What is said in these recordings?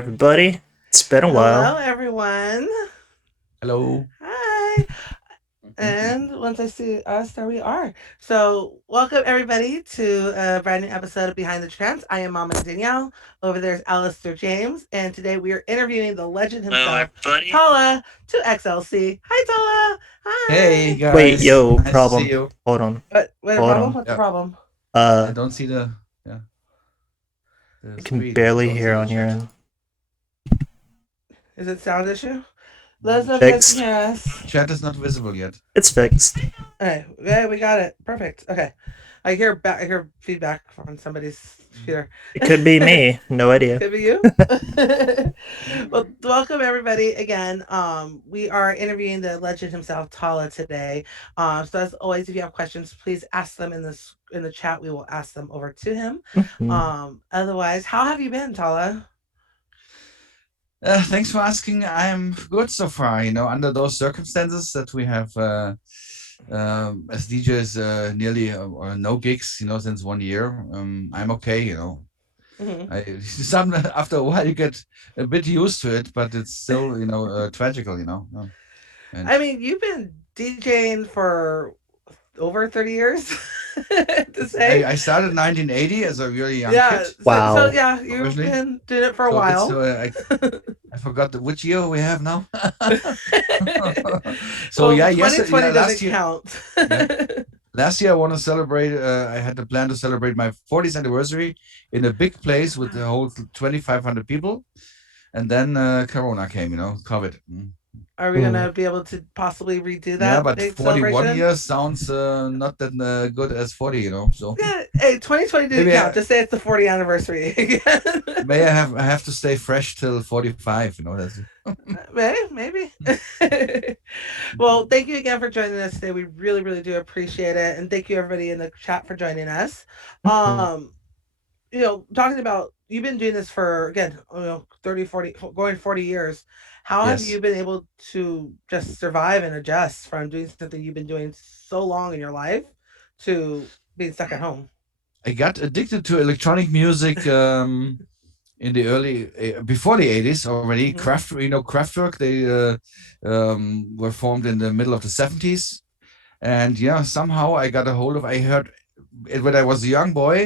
everybody. It's been a Hello, while. everyone. Hello. Hi. And once I see us, there we are. So, welcome everybody to a brand new episode of Behind the Trance. I am Mama Danielle. Over there's Alistair James, and today we are interviewing the legend Hello, himself, everybody. Talla to XLC. Hi, Talla. Hey Hi. Wait, guys, yo, nice to see problem. you. Hold on. What a Hold problem? on. What's the Yeah, problem? I Uh, don't see the I can screen. barely Don't see hear the on your chat. end. Is it sound issue? Let No, us the know if you guys can Fixed. hear us. chat is not visible yet. It's fixed. Okay, yeah, we got it. Perfect. Okay, I hear feedback from somebody's computer. It could be me. No idea. Could be you. Well, welcome everybody again. We are interviewing the legend himself, Talla, today. So as always, if you have questions, please ask them in the chat. We will ask them over to him. Mhm. Otherwise, how have you been, Talla? Thanks for asking. I'm good so far. Under those circumstances that we have as DJs, nearly or no gigs. Since 1 year. I'm okay. Hmm. Some after a while you get a bit used to it, but it's still tragical. And I mean, you've been DJing for over 30 years to say. I started 1980 as a really young Yeah, kid so Wow. yeah, you've originally. been doing it for a So it's while. I forgot which year we have now. So Well, yeah, yes, 2020 doesn't last year, count. yeah, last year I want to celebrate. I had the plan to celebrate my 40th anniversary in a big place with the whole 2,500 people, and then Corona came. COVID. Are we Mm. gonna be able to possibly redo Yeah, that but big 41 celebration? years sounds not that good as 40. So Yeah, hey, 2020 didn't maybe count. Just say it's the 40th anniversary again. may I have to stay fresh till 45. That's. Maybe. Well, thank you again for joining us today. We really, really do appreciate it, and thank you everybody in the chat for joining us. Mhm. Um, talking about you've been doing this for again, 30, 40, going 40 years. How have Yes. you been able to just survive and adjust from doing something you've been doing so long in your life to being stuck at home? I got addicted to electronic music in the early before the 80s already. Hmm. Kraftwerk, they were formed in the middle of the 70s, and yeah, somehow I got a hold of. I heard it when I was a young boy.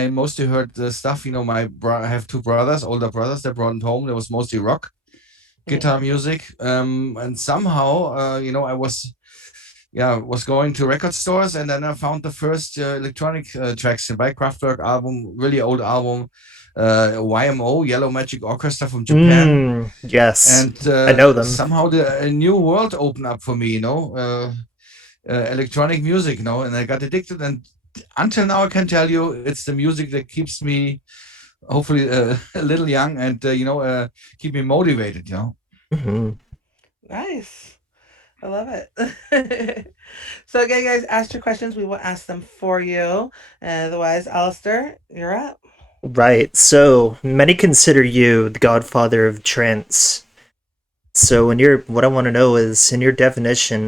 I mostly heard the stuff. I have two brothers, older brothers. That brought it home. There was mostly rock, Hmm. guitar music, and somehow, was going to record stores, and then I found the first electronic tracks by Kraftwerk album, really old album, YMO, Yellow Magic Orchestra from Japan, Yes. and I know them. somehow a new world opened up for me, electronic music, and I got addicted, and until now I can tell you it's the music that keeps me hopefully a little young and keep me motivated. Mhm. Nice. I love it. So again, guys, ask your questions. We will ask them for you. Otherwise, Alistair, you're up. Right. So many consider you the godfather of trance. So what I want to know is, in your definition,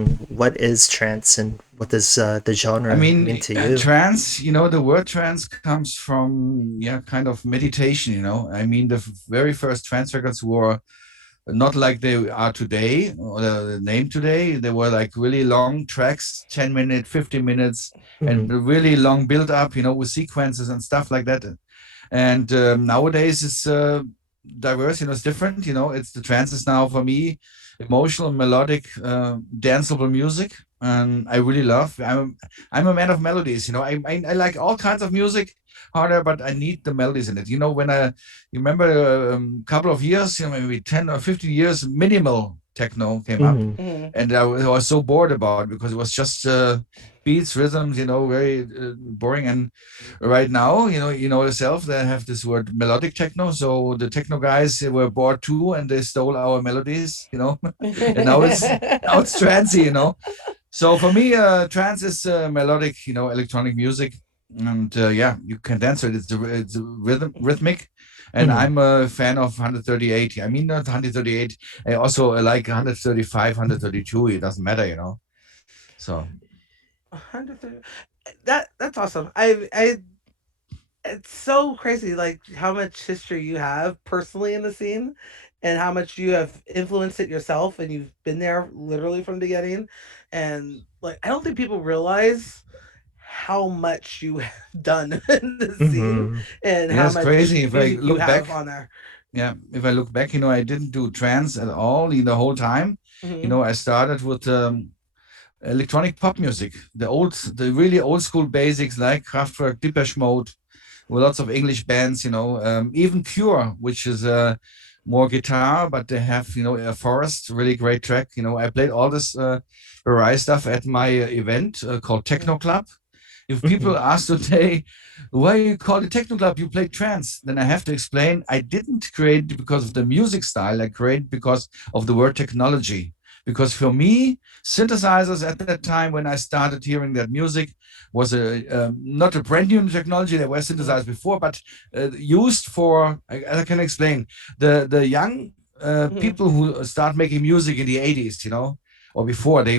what is trance and what does the I genre mean mean, to you? trance, the word trance comes from, yeah, kind of meditation. I mean, the very first trance records were not like they are today or the name today. They were like really long tracks, 10 minutes, 15 minutes, and Mhm. a really long build up, with sequences and stuff like that. And nowadays it's diverse, it's different. It's the trance is now for me emotional, melodic, danceable music. And I really love. I'm a man of melodies. I like all kinds of music harder, but I need the melodies in it. When you remember a couple of years, maybe 10 or 15 years, minimal techno came up, Mhm. Hmm. and I was so bored about it because it was just beats, rhythms, very boring. And right now, yourself, they have this word melodic techno. So the techno guys were bored too, and they stole our melodies, and now it's trancy, So for me, trance is melodic, electronic music, and yeah, you can dance to it. It's rhythmic, and Mhm. I'm a fan of 138. I mean, not 138. I also like 135, 132. It doesn't matter. So 130. That's awesome. I it's so crazy, like how much history you have personally in the scene, and how much you have influenced it yourself, and you've been there literally from the beginning. And like, I don't think people realize how much you have done in the scene Mm-hmm. and how Yeah, it's much crazy. If I music you look have back, on there. yeah, if I look back, I didn't do trance at all in the whole time. Hmm. I started with electronic pop music, the really old school basics like Kraftwerk, Depeche Mode, with lots of English bands, even Cure, which is more guitar, but they have, a Forest, really great track. I played all this variety stuff at my event called Techno Club. If Mm-hmm. people ask today, why you call it techno club, you play trance, then I have to explain I didn't create it because of the music style. I created because of the word technology. Because for me, synthesizers at that time when I started hearing that music was not a brand new technology. They were Hmm. synthesized before, but used for, I can explain, the young Hmm. people who start making music in the 80s, or before. They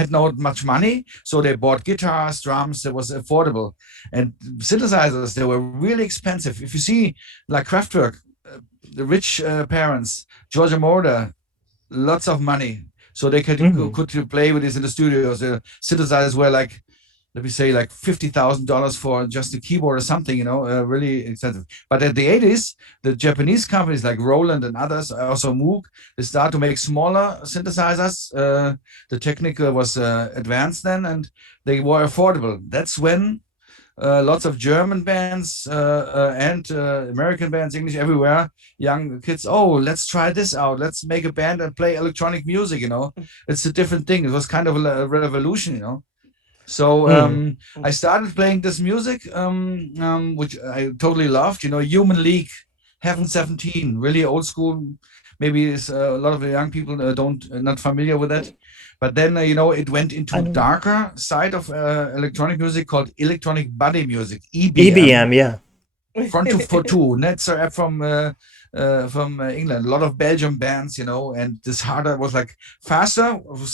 had not much money, so they bought guitars, drums. It was affordable, and synthesizers, they were really expensive. If you see like Kraftwerk, the rich parents, Georgia Morda, lots of money, so they Mm-hmm. could play with this in the studios. The synthesizers were like, let me say, like $50,000 for just a keyboard or something, really expensive. But at the 80s, the Japanese companies like Roland and others, also Moog, they start to make smaller synthesizers. The technique was advanced then, and they were affordable. That's when lots of German bands and American bands, English everywhere, young kids. Oh, let's try this out. Let's make a band and play electronic music. It's a different thing. It was kind of a revolution. So Mm. I started playing this music, which I totally loved. Human League, Heaven 17, really old school. Maybe a lot of the young people don't not familiar with that. But then it went I into don't. darker side of electronic music called electronic body music (EBM). EBM, yeah. Front to for two. Netzer app from England. A lot of Belgian bands, and this harder was like faster,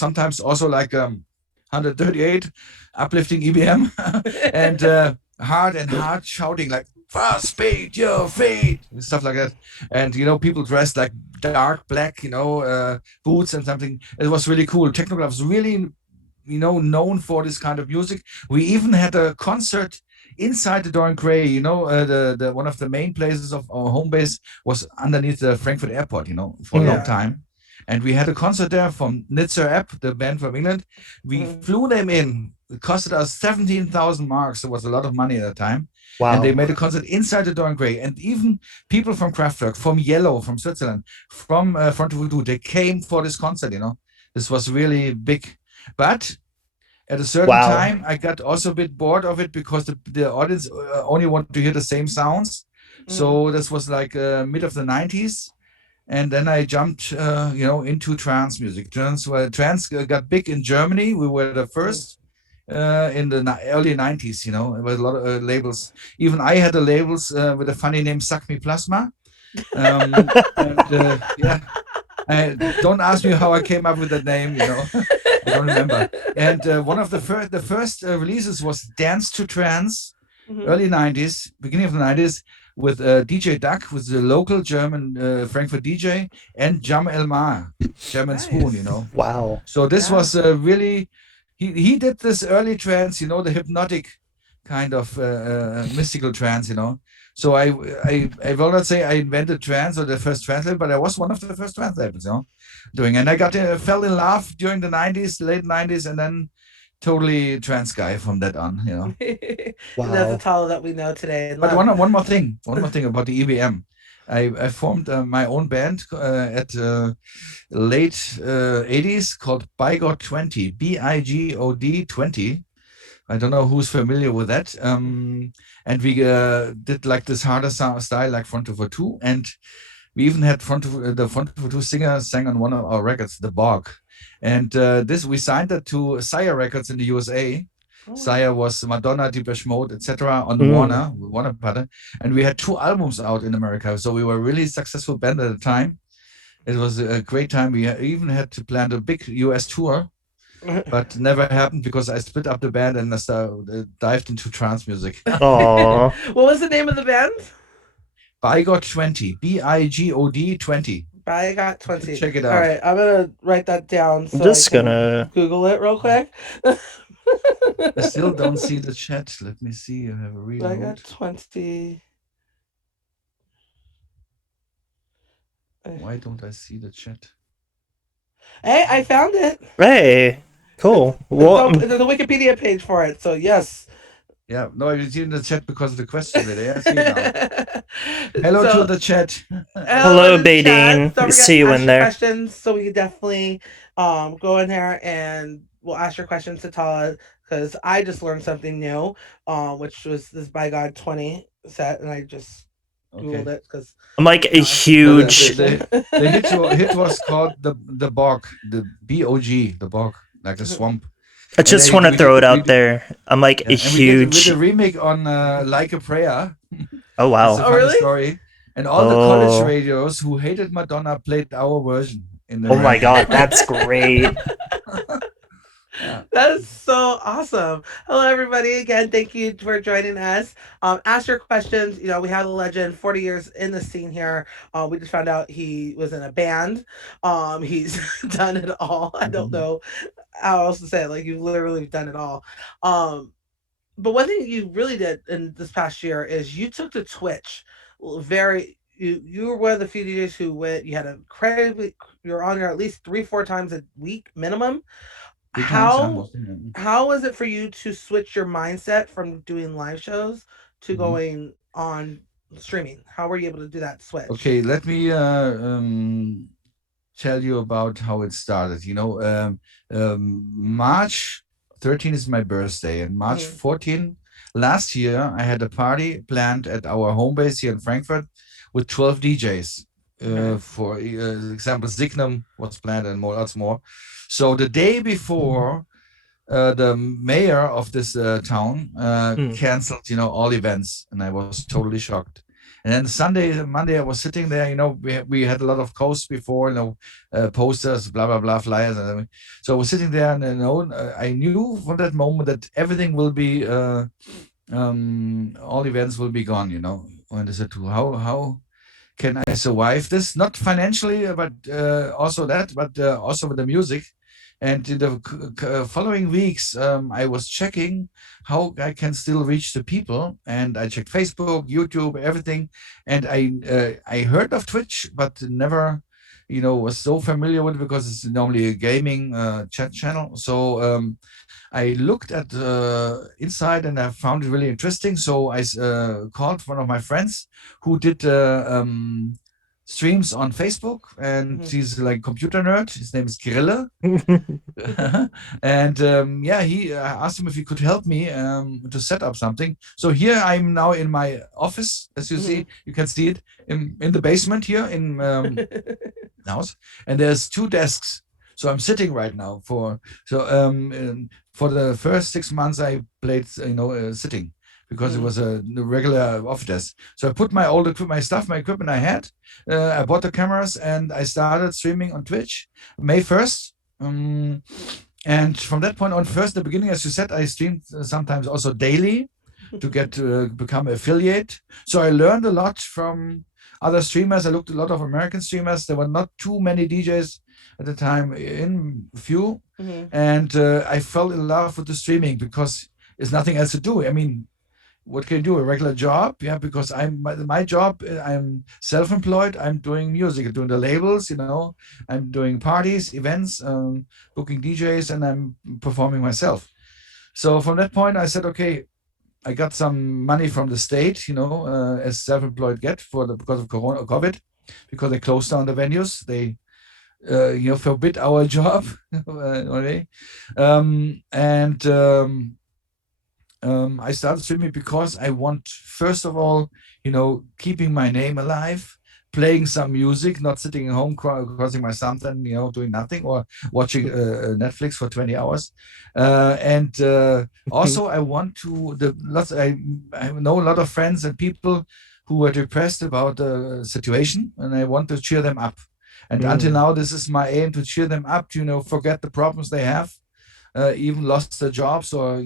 sometimes also like 138 uplifting EBM, and hard shouting like fast speed your feet and stuff like that. And people dressed like dark black, boots and something. It was really cool. Technoclub was really known for this kind of music. We even had a concert inside the Dorian Gray. The one of the main places of our home base was underneath the Frankfurt airport. For a long Mm. Yeah. time, and we had a concert there from Nitzer App, the band from England. We Hmm. flew them in. It costed us 17,000 marks. It was a lot of money at the time. And they Wow. made a concert inside the Dorian Gray. And even people from Kraftwerk, from Yellow, from Switzerland, from Front of Voodoo, they came for this concert. This was really big. But at a certain Wow. time, I got also a bit bored of it because the audience only want to hear the same sounds. Hmm. So this was like mid of the 90s. And then I jumped, into trance music. Trance got big in Germany. We were the first in the early 90s. It was a lot of labels. Even I had the labels with a funny name, Suck Me Plasma. And yeah, don't ask me how I came up with that name. I don't remember. And one of the first releases was Dance to Trance, Hmm. early 90s, beginning of the 90s, with DJ Duck, who's the local German Frankfurt DJ, and Jam Elmar, Jam and Spoon. Nice. Wow. So this Yeah. was really, he did this early trance, the hypnotic kind of mystical trance. So I will not say I invented trance or the first trance label, but I was one of the first trance labels, doing. And I fell in love during the 90s, late 90s, and then totally trance guy from that on. And that's the Wow. Talla that we know today and But love. one more thing about the EBM. I formed my own band at late 80s called Bigod 20, Bigod 20. I don't know who's familiar with that. And we did like this harder style like Front of 2. And we even had the Front of 2 singer sang on one of our records, The Bog. And this we signed that to Sire Records in the USA. Oh wow. Sire was Madonna, Depeche Mode, etc. on Mm. Warner Brother, and we had 2 albums out in America. So we were a really successful band at the time. It was a great time. We even had to plan a big US tour, but never happened because I split up the band and dived into trance music. Aw. What was the name of the band? Bigod 20, BIGOD 20. I got You should 20. check it All out. right, I'm gonna write that down I'm so I just can gonna. Google it real quick. I still don't see the chat. Let me see. I have a I got reload. 20. Why don't I see the chat? Hey, I found it. Hey, cool. It's Well, open. There's a Wikipedia page for it. So yes. Yeah, no, I see in the chat because of the question today. I see it now. Hello to So the chat. hello hello, to the chat. Badine. Don't forget See you ask in your there. questions so we can definitely go in there and we'll ask your questions to Talla because I just learned something new, which was this by God 20 set and I just googled Okay. it because I'm like a No, I'm a huge. musician. the hit was called the bog, the BOG, the bog, like a swamp. I And just want to throw it out there. I'm like a we did it with a huge. remake on Like a Prayer. Oh It's a wow. Oh funny really? story. And all the college Oh. radios who hated Madonna played our version in the Oh my radio. god, that's great. Yeah. That is so awesome. Hello, everybody. Again, thank you for joining us. Ask your questions. You know, we have a legend, 40 years in the scene here. We just found out he was in a band. He's done it all. I don't Mhm. know how else to say it. Like, you've literally done it all. Um, but one thing you really did in this past year is you took to Twitch you were one of the few DJs who went you had a credit you're on there at least 3-4 times a week minimum. 3 times, yeah, how mostly. Yeah. how was it for you to switch your mindset from doing live shows to Mhm. going on streaming? How were you able to do that switch? Okay, let me tell you about how it started. March 13 is my birthday, and March Mm-hmm. 14 last year, I had a party planned at our home base here in Frankfurt with 12 DJs. Okay. For example, Signum was planned and more, lots more. So the day before, the mayor of this town Hmm. canceled, all events, and I was totally shocked. And then Monday, I was sitting there. We had a lot of coasts before, posters, blah blah blah, flyers, and everything. So I was sitting there, and I knew from that moment that everything will be, all events will be gone. And I said, how can I survive this? Not financially, but also that, but also with the music. And in the following weeks, I was checking how I can still reach the people, and I checked Facebook, YouTube, everything. And I heard of Twitch, but never, was so familiar with it because it's normally a gaming chat channel. So I looked at inside and I found it really interesting. So I called one of my friends who did streams on Facebook, and Mm-hmm. he's like computer nerd. His name is Grille. And yeah, he asked him if he could help me to set up something. So here I'm now in my office, as you see. You can see it in the basement here in house, and there's 2 desks. So I'm sitting right now for the first 6 months I played sitting because it Mm-hmm. was a regular office desk. So I put my old equipment, my stuff, my equipment I had. I bought the cameras and I started streaming on Twitch May 1st. And from that point on, first in the beginning, as you said, I streamed sometimes also daily to get to become affiliate. So I learned a lot from other streamers. I looked at a lot of American streamers. There were not too many DJs at the time, in few, Mm-hmm. and I fell in love with the streaming because there's nothing else to do. I mean, what can you do? A regular job? Yeah, because my job. I'm self-employed. I'm doing music, I'm doing the labels. I'm doing parties, events, booking DJs, and I'm performing myself. So from that point, I said, okay, I got some money from the state, as self-employed get because of Corona, COVID, because they closed down the venues. They, forbid our job. Okay. And I started streaming because I want, first of all, keeping my name alive, playing some music, not sitting at home crossing my thumbs and doing nothing, or watching Netflix for 20 hours. And also, I want to the lots. I know a lot of friends and people who are depressed about the situation, and I want to cheer them up. And until Mm. now, this is my aim, to cheer them up, to forget the problems they have, even lost their jobs or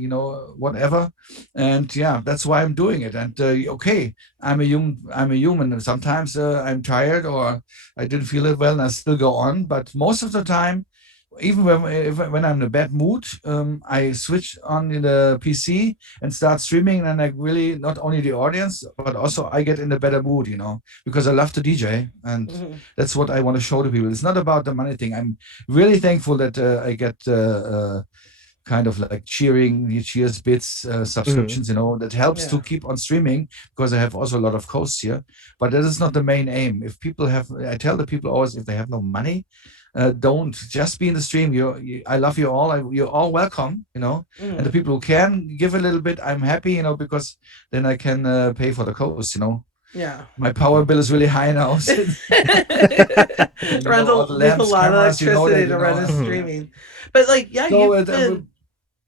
whatever. And yeah, that's why I'm doing it. And okay, I'm a human, and sometimes I'm tired or I didn't feel it well, and I still go on. But most of the time, even when I'm in a bad mood, I switch on the PC and start streaming, and I really, not only the audience, but also I get in a better mood, because I love to DJ, and Mhm. that's what I want to show to people. It's not about the money thing. I'm really thankful that I get kind of like cheers bits Mm. subscriptions, that helps Yeah. to keep on streaming, because I have also a lot of costs here. But that is not the main aim. If people have, I tell the people always, if they have no money, don't just be in the stream. I love you all. You're all welcome, and the Mhm. people who can give a little bit, I'm happy, because then I can pay for the cost. Yeah. My power bill is really high now. All the Needs a lamps, lot of cameras, that, electricity to run his Mhm. streaming. But like, yeah, so you've been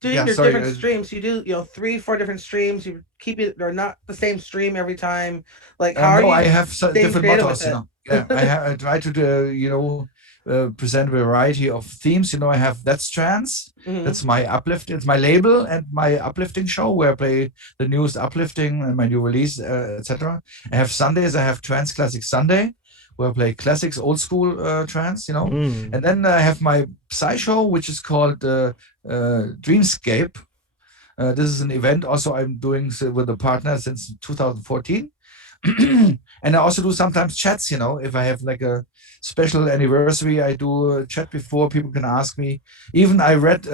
doing yeah, your sorry. different streams. You do, 3, 4 different streams. You keep it, they're not the same stream every time. Like, how are No, I you have staying different creative with mottos. it? Yeah, I try to do, present a variety of themes. I have That's Trance. Hmm. That's my uplift. It's my label and my uplifting show where I play the newest uplifting and my new release, etc. I have Sundays. I have Trance Classic Sunday, where I play classics, old school trance. Mm. And then I have my Psy show, which is called Dreamscape. This is an event also I'm doing with a partner since 2014. And I also do sometimes chats, if I have like a special anniversary, I do a chat before. People can ask me. Even I read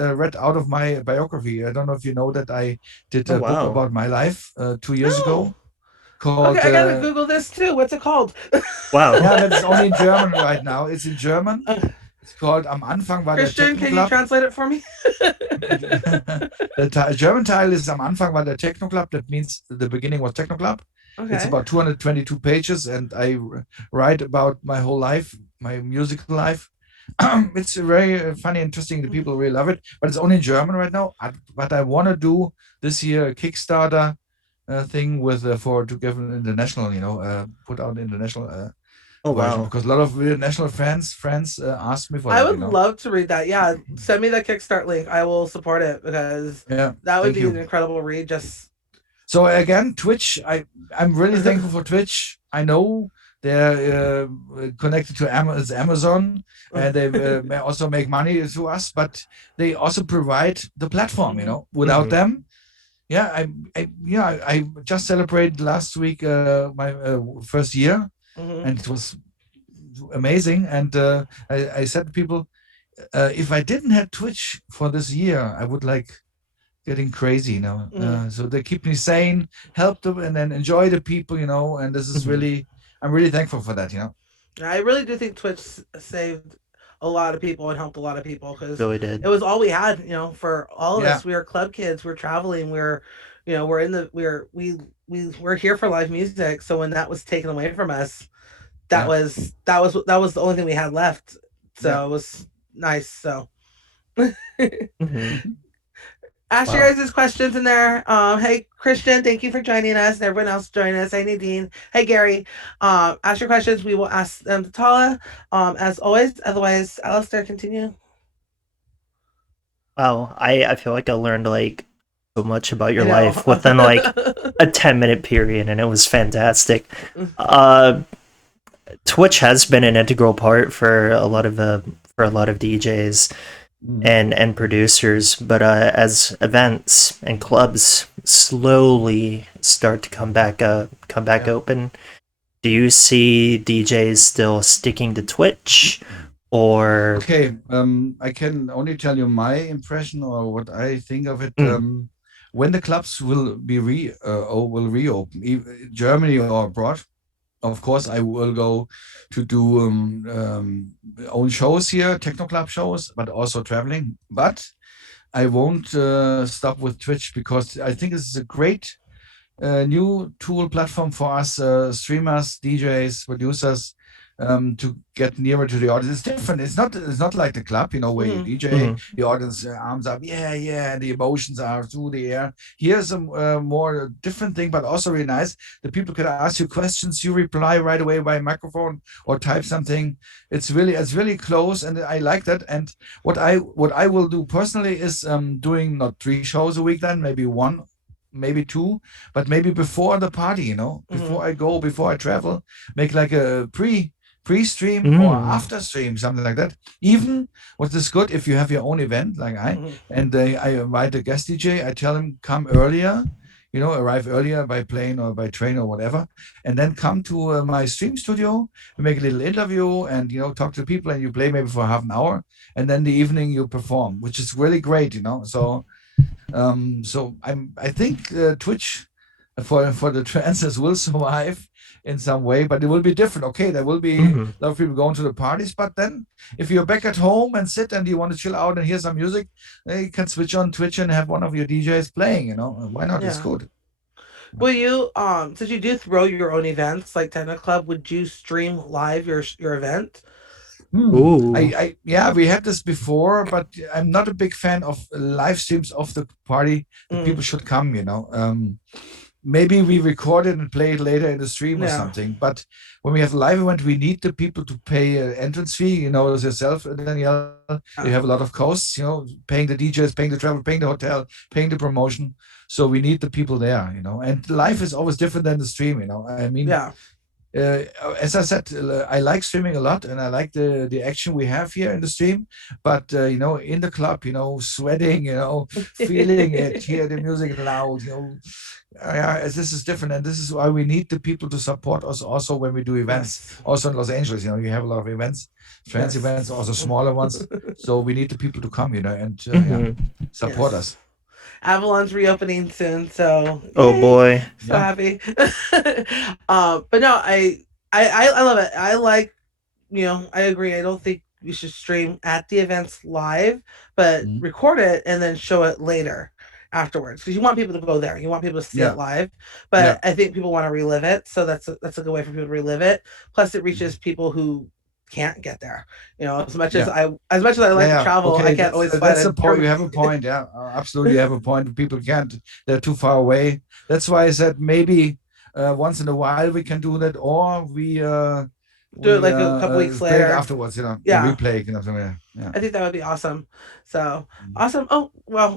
out of my biography. I don't know if you know that I did Oh a book wow. about my life 2 years Oh, ago okay. called I gotta Google this too. What's it called? Wow. yeah, but it's only in German right now. It's in German. Uh, It's called Am Anfang war der Christian, can you Techno-Club. translate it for me? The German title is Am Anfang war der Techno-Club. That means the beginning was Techno-Club. It's Okay. about 222 pages, and I write about my whole life, my musical life. It's very funny, interesting. The people really love it, but it's only in German right now. But I want to do this year a Kickstarter thing with for to give an international, put out international Oh version, wow. because a lot of international friends asked me for I that. would love to read that. Yeah, send me the Kickstart link. I will support it because Yeah, that would thank be an you. incredible read. Just So again, Twitch, I'm really thankful for Twitch. I know they're connected to Amazon, and they may also make money to us, but they also provide the platform. Mhm. Without Mhm. them, yeah, I just celebrated last week my first year, Mhm. and it was amazing. And I said to people, if I didn't have Twitch for this year, I would like getting crazy, Mhm. so they keep me sane, help them, and then enjoy the people, and this is Mhm. really, I'm really thankful for that. I really do think Twitch saved a lot of people and helped a lot of people because Really it did. was all we had. For all of Yeah, us, we were club kids. We're traveling. We're in the we're here for live music. So when that was taken away from us, yeah, that was the only thing we had left. yeah. So it was nice. So Mhm. ask your Wow. guys' questions in there. Hey Christian, thank you for joining us, and everyone else joining us. Hey Nadine, hey Gary. Ask your questions. We will ask them to Talla. As always. Otherwise, Alistair, continue. Wow. I feel like I learned like so much about I your life within like know. a 10-minute period, and it was fantastic. Uh Twitch has been an integral part for a lot of DJs Mm. and producers, but as events and clubs slowly start to come back Yeah. open, do you see DJs still sticking to Twitch or Okay. I can only tell you my impression or what I think of it. mm, When the clubs will be will reopen, Germany or abroad. Of course, I will go to do own shows here, techno club shows, but also traveling. But I won't stop with Twitch, because I think this is a great new tool platform for us streamers, DJs, producers to get nearer to the audience. It's different. It's not like the club, where you Mhm. DJ, the audience arms up, yeah, yeah, and the emotions are through the air. Here's a more different thing, but also really nice. The people can ask you questions, you reply right away by microphone or type something. It's really close, and I like that. And what I will do personally is doing not 3 shows a week, then maybe one, maybe two, but maybe before the party, Mhm. before I go, before I travel, make like a pre-stream or Mm. after stream, something like that. Even what is good, if you have your own event like Mhm. and I invite a guest DJ, I tell him come earlier, arrive earlier by plane or by train or whatever, and then come to my stream studio. We make a little interview and talk to people, and you play maybe for half an hour, and then the evening you perform, which is really great. So I think Twitch for the trances will survive in some way, but it will be different. Okay, there will be a Mm. lot of people going to the parties, but then if you're back at home and sit and you want to chill out and hear some music, you can switch on Twitch and have one of your DJs playing. Why not? It's Yeah. good. Will you, since you do throw your own events like Techno Club, would you stream live your event? Hmm. Ooh. Yeah, we had this before, but I'm not a big fan of live streams of the party. The Mm. people should come. Maybe we record it and play it later in the stream or Yeah. something. But when we have a live event, we need the people to pay an entrance fee. You know as yourself, Danielle. You have a Yeah. lot of costs. Paying the DJs, paying the travel, paying the hotel, paying the promotion. So we need the people there. And live is always different than the stream. I mean, Yeah. uh, as I said, I like streaming a lot, and I like the action we have here in the stream. But in the club, sweating, feeling it, hear the music loud, this is different, and this is why we need the people to support us also when we do events. Yes. Also in Los Angeles, you have a lot of events, trance Yes. events, also smaller ones. So we need the people to come, and yeah, Mm-hmm. support Yes. us. Avalon's reopening soon, so Oh yay! boy. So Yeah. happy. But no, I love it. I like, I agree. I don't think we should stream at the events live, but Mhm. record it and then show it later afterwards because you want people to go there. You want people to see it Yeah. live, Yeah. but I think people want to relive it, so that's a good way for people to relive it. Plus, it reaches people who can't get there. Yeah. As much as I Yeah, like to yeah. travel, I Okay, can't that's always fly that's to the point. You Germany. have a point. Yeah, absolutely, you have a point. People can't. They're too far away. That's why I said maybe once in a while we can do that, or we Do it like a couple weeks play it later. afterwards. The Yeah, replay. Yeah, yeah. I think that would be awesome. So awesome. Oh well,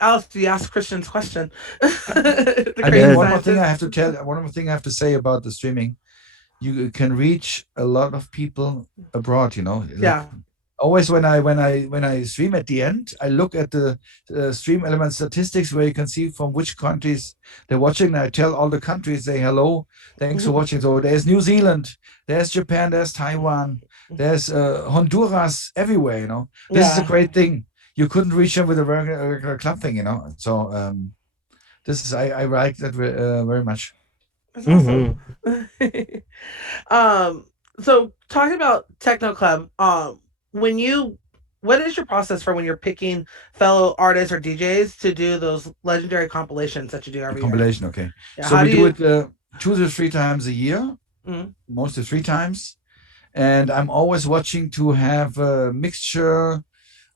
Alice, do you ask Christian's question? The I mean, crazy Yeah. one more thing I scientist. have to tell. One more thing I have to say about the streaming. You can reach a lot of people abroad. Like Yeah. always when I stream at the end, I look at the stream element statistics where you can see from which countries they're watching. And I tell all the countries, say hello, thanks for watching. So there's New Zealand, there's Japan, there's Taiwan, there's Honduras, everywhere. This is a Yeah. great thing. You couldn't reach them with a regular club thing. So this is I like that very much. That's awesome. Mm-hmm. um, so talking about Techno Club, when you what is your process for when you're picking fellow artists or DJs to do those legendary compilations that you do A every year? compilation, okay. Yeah, So how we do do you it 2 to 3 times a year, mm, mostly 3 times. And I'm always watching to have a mixture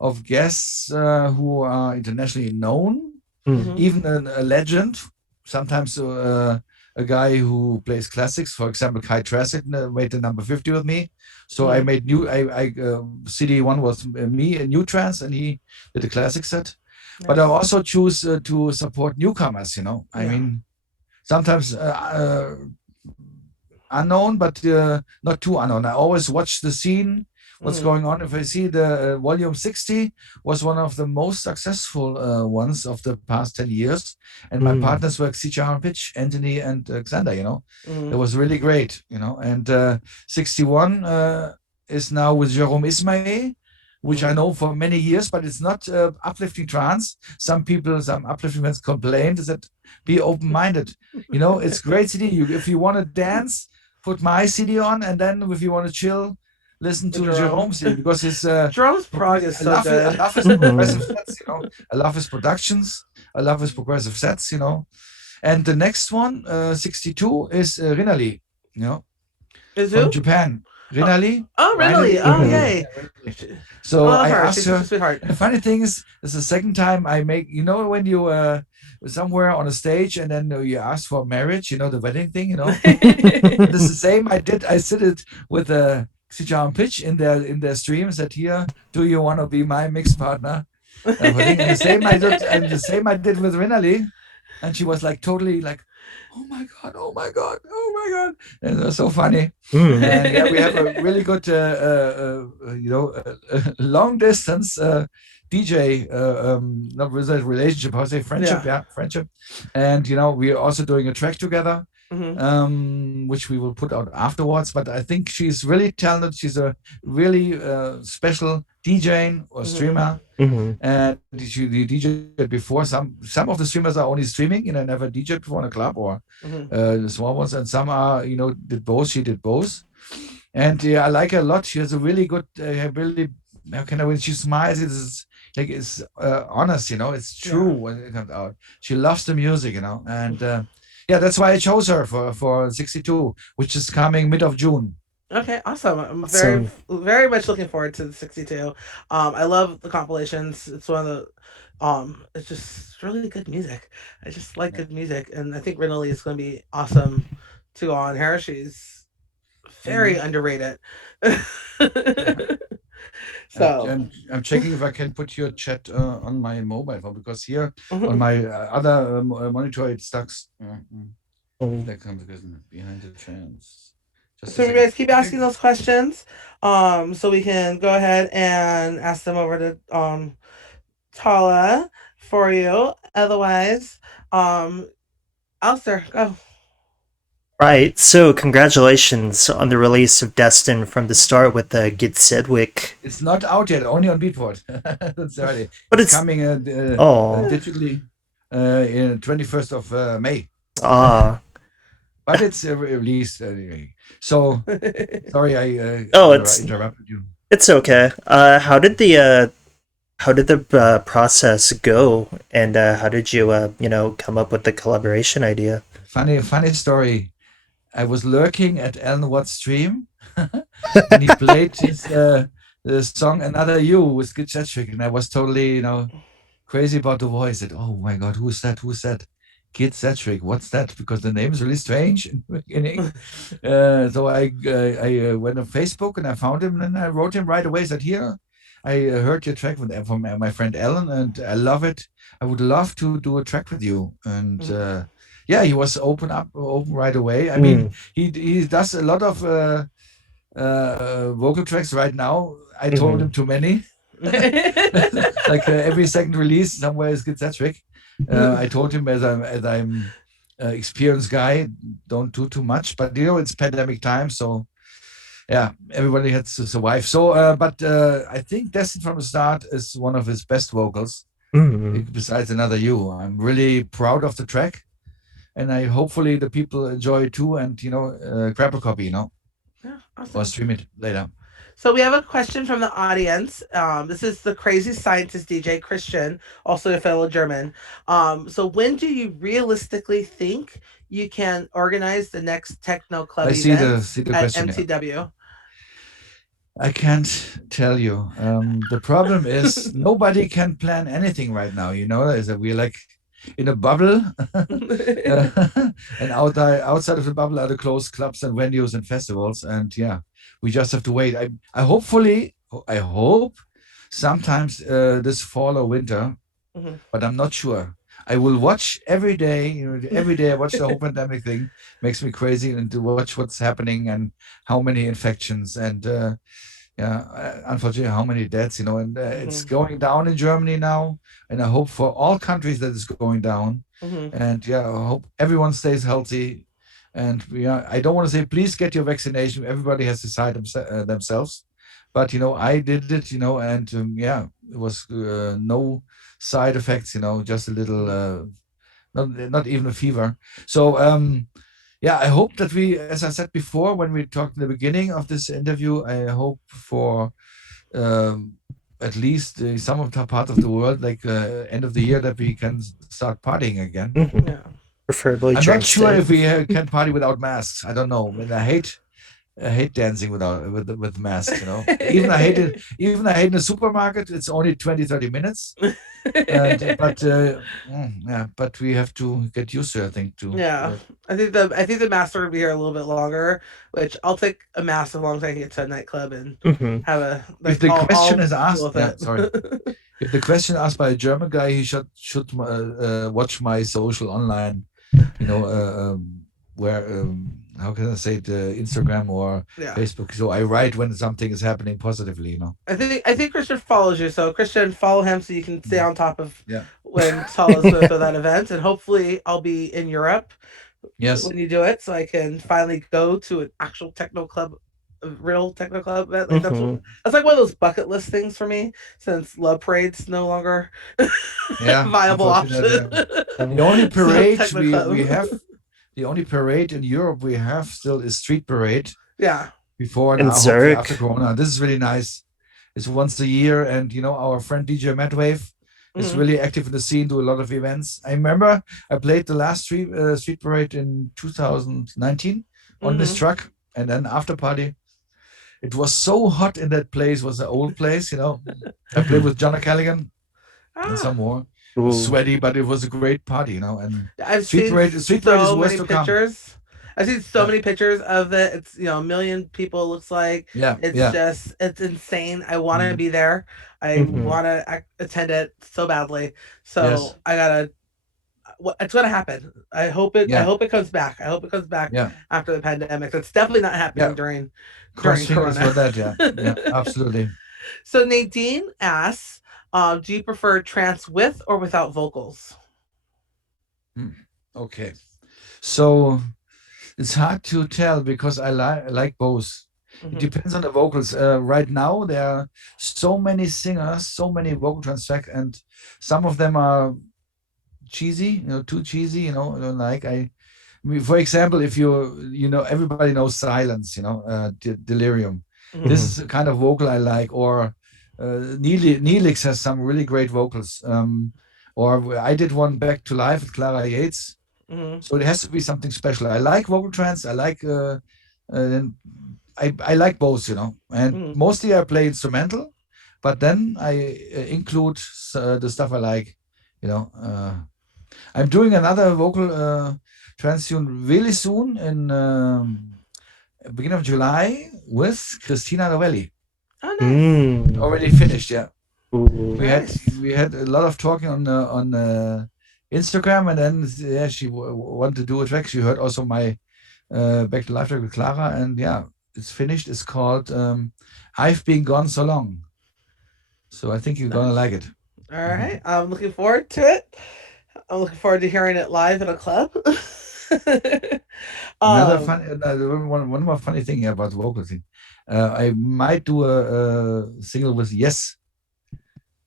of guests who are internationally known, Mm. mhm, even a legend. Sometimes a guy who plays classics, for example, Kai Tracid made the number 50 with me. So I mhm, made CD one was me, a new trance, and he did a classic set. But I nice. also choose to support newcomers. I Yeah. mean, sometimes unknown, but not too unknown. I always watch the scene, what's Mm, going on. If I see the volume 60 was one of the most successful ones of the past 10 years. And my Mm. partners were Xichar and Pitch, Anthony and Xander, It mm, was really great, And 61 is now with Jerome Ismail, which I mm. know for many years, but it's not uplifting trance. Some uplifting fans complained that be open-minded. It's great CD. If you want to dance, put my CD on, and then if you want to chill, listen to Jerome. Jerome's CD because it's Jerome's prog is I so love it. I good. love his progressive Mm-hmm. sets. I love his productions. I love his progressive sets. And the next one, 62, is Rinali, Is from who? Japan. Oh, Rinali, oh, really? Rinali, Oh, Mm-hmm. yay. yeah, Rinali. She- I So love I her. asked She's such a her, sweetheart. and the funny thing is, it's the second time I make, when you somewhere on a stage and then you ask for marriage, the wedding thing, this is the same I did. I said it with Xijao and Pitch in their stream. Said here, do you want to be my mixed partner? For thing. And the same I did, with Rinali, and she was like totally like, oh my god, oh my god, oh my god, and it was so funny. Mm. And yeah, we have a really good, long distance DJ, not with a relationship, how say friendship, Yeah. yeah, friendship. And we are also doing a track together, Hmm. which we will put out afterwards. But I think she's really talented. She's a really special DJ or Hmm. streamer, Mm-hmm. and she DJed before. Some of the streamers are only streaming, never DJed before in a club or Hmm. the small ones, and some are, did both. She did both, and yeah, I like her a lot. She has a really good, really, how can I? When she smiles, it's honest, it's true Yeah. when it comes out. She loves the music, and yeah, that's why I chose her for 62, which is coming mid of June. Okay, awesome. I'm very, Awesome. very much looking forward to the 62. I love the compilations. It's one of it's just really good music. I just like Yeah, good music, and I think Rinaldi is going to be awesome to go on here. She's very mm-hmm. underrated. Yeah. So, I'm checking if I can put your chat on my mobile phone, because here on mhm. my other monitor it stuck. Mm. There comes behind the trance. Just a So you second. guys keep Okay. asking those questions, so we can go ahead and ask them over to Talla for you. Otherwise, um, Alistair, go. Right, so congratulations on the release of Destin from the start with Git Sedgwick. It's not out yet, only on Beatport. That's early. But It's it's coming oh digitally in 21st of May, ah but it's released anyway. So sorry, I oh it's interrupted you. it's okay. How did the process go, and how did you come up with the collaboration idea? Funny story. I was lurking at Alan Watt's stream, and he played his the song "Another You" with Good Chetrick, and I was totally, crazy about the voice. That, oh my god, who's that? Who's that? Kid Cetric, what's that? Because the name is really strange in the beginning. So I went on Facebook and I found him, and I wrote him right away. Said, here, I heard your track from my friend Alan, and I love it. I would love to do a track with you. And Mhm. yeah, he was open right away. I mean, Mm. he does a lot of vocal tracks right now. I told him Mm-hmm. too many. Like every second release somewhere is Gitzatrick. I told him, as I'm experienced guy, don't do too much. But it's pandemic time, so yeah, everybody has to survive. So, but I think Destin from the start is one of his best vocals. Mm-hmm. Besides Another You, I'm really proud of the track, and I hopefully the people enjoy it too, and grab a copy, Yeah, or awesome. stream it later. So we have a question from the audience. This is the crazy scientist DJ Christian, also a fellow German. So when do you realistically think you can organize the next techno club I event see the at question. Yeah. MTW? I can't tell you. The problem is nobody can plan anything right now. Is that we're like in a bubble, and outside of the bubble are the closed clubs and venues and festivals. And yeah, we just have to wait. I hope sometimes this fall or winter, Mhm. but I'm not sure. I will watch every day. Every day I watch the whole pandemic thing. Makes me crazy, and to watch what's happening and how many infections and yeah, unfortunately, how many deaths, and it's Mhm. going down in Germany now, and I hope for all countries that it's going down, Mhm. and yeah, I hope everyone stays healthy, and yeah, I don't want to say please get your vaccination. Everybody has to decide themselves, but I did it, and yeah, it was no side effects, just a little, Mhm. not even a fever. So yeah, I hope that we, as I said before, when we talked in the beginning of this interview, I hope for um, at least some of the part of the world, like end of the year, that we can start partying again. Mm-hmm. Yeah. Preferably I'm not during sure state. if we can party without masks. I don't know. And I hate I hate dancing without with masks. Even I hate in a supermarket. It's only 20, 30 minutes. And but yeah, but we have to get used to it, I think, to Yeah, I think the masks are gonna be here a little bit longer, which I'll take a mask as long as I can get to a nightclub and Hmm. have a if like the question I'll is deal asked, with yeah, sorry. it. If the question asked by a German guy, he should watch my social online, you know, where how can I say it, Instagram or Yeah. Facebook. So I write when something is happening positively, I think Christian follows you, so Christian, follow him so you can stay Mm. on top of Yeah. when Talla's going to throw that event, and hopefully I'll be in Europe Yes. when you do it, so I can finally go to an actual techno club, a real techno club event. Like Hmm. that's like one of those bucket list things for me, since Love Parade's no longer a Yeah. viable Unfortunately, option. yeah. The only So parade techno we club, have, the only parade in Europe we have still is street parade yeah. before and In hopefully after Zurich. Corona. This is really nice. It's once a year, and our friend DJ Madwave is Hmm. really active in the scene, do a lot of events. I remember I played the last street parade in 2019 on this Hmm. truck, and then after party. It was so hot in that place. Was an old place. I played Hmm. with John Callaghan and some Ah, more. It was Ooh. sweaty, but it was a great party. And I've street seen parade, street parade is so worth many to come. pictures. I've seen so Yeah, many pictures of it. It's a million people. It looks like yeah, it's yeah. just it's insane. I want to Mm, be there. I Hmm. want to attend it so badly. yes, So I gotta. It's gonna happen. I hope it. I yeah, hope it comes back. I hope it comes back yeah, after the pandemic. It's definitely not happening yeah. during Cross fingers Corona. for that. Yeah, yeah, absolutely. So Nadine asks, "Do you prefer trance with or without vocals?" Mm, okay. So it's hard to tell because I like both. It Hmm. depends on the vocals. Right now, there are so many singers, so many vocal tracks, and some of them are cheesy, too cheesy, I don't like. For example, if everybody knows Silence, Delirium. This Hmm. Hmm. is the kind of vocal I like. Or Neelix has some really great vocals. Or I did one Back to Life with Clara Yates. Hmm. So it has to be something special. I like vocal trance. I like then I like both, and Hmm. mostly I play instrumental, but then I include the stuff I like, you know. I'm doing another vocal trance tune really soon in beginning of July with Christina Novelli. Oh, nice. Mm. Already finished, yeah. Ooh. We had Nice. we had a lot of talking on Instagram, and then yeah, she wanted to do a track. She heard also my Back to Life track with Clara, and yeah, it's finished. It's called "I've Been Gone So Long." So I think you're gonna like Nice. it. All Mhm. right. I'm looking forward to it. I'm looking forward to hearing it live in a club. Another um, fun, one more funny thing about vocal thing. I might do a single with Yes.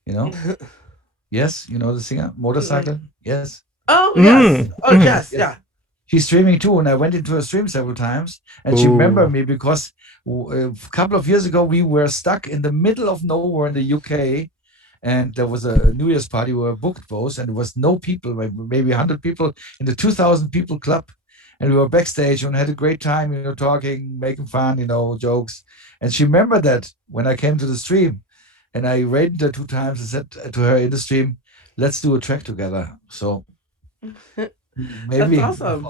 You know, Yes. You know the singer, Motorcycle. Yes, oh yes. Mm. Oh Hmm. Jess. yes. Yeah. She's streaming too, and I went into her stream several times, and she remembered Ooh. me because a couple of years ago we were stuck in the middle of nowhere in the UK, and there was a New Year's party. We were booked both, and there was no people, maybe 100 people in the 2,000 people club, and we were backstage and had a great time, talking, making fun, jokes. And she remembered that when I came to the stream, and I rated her 2 times and said to her in the stream, "Let's do a track together." So That's maybe, awesome.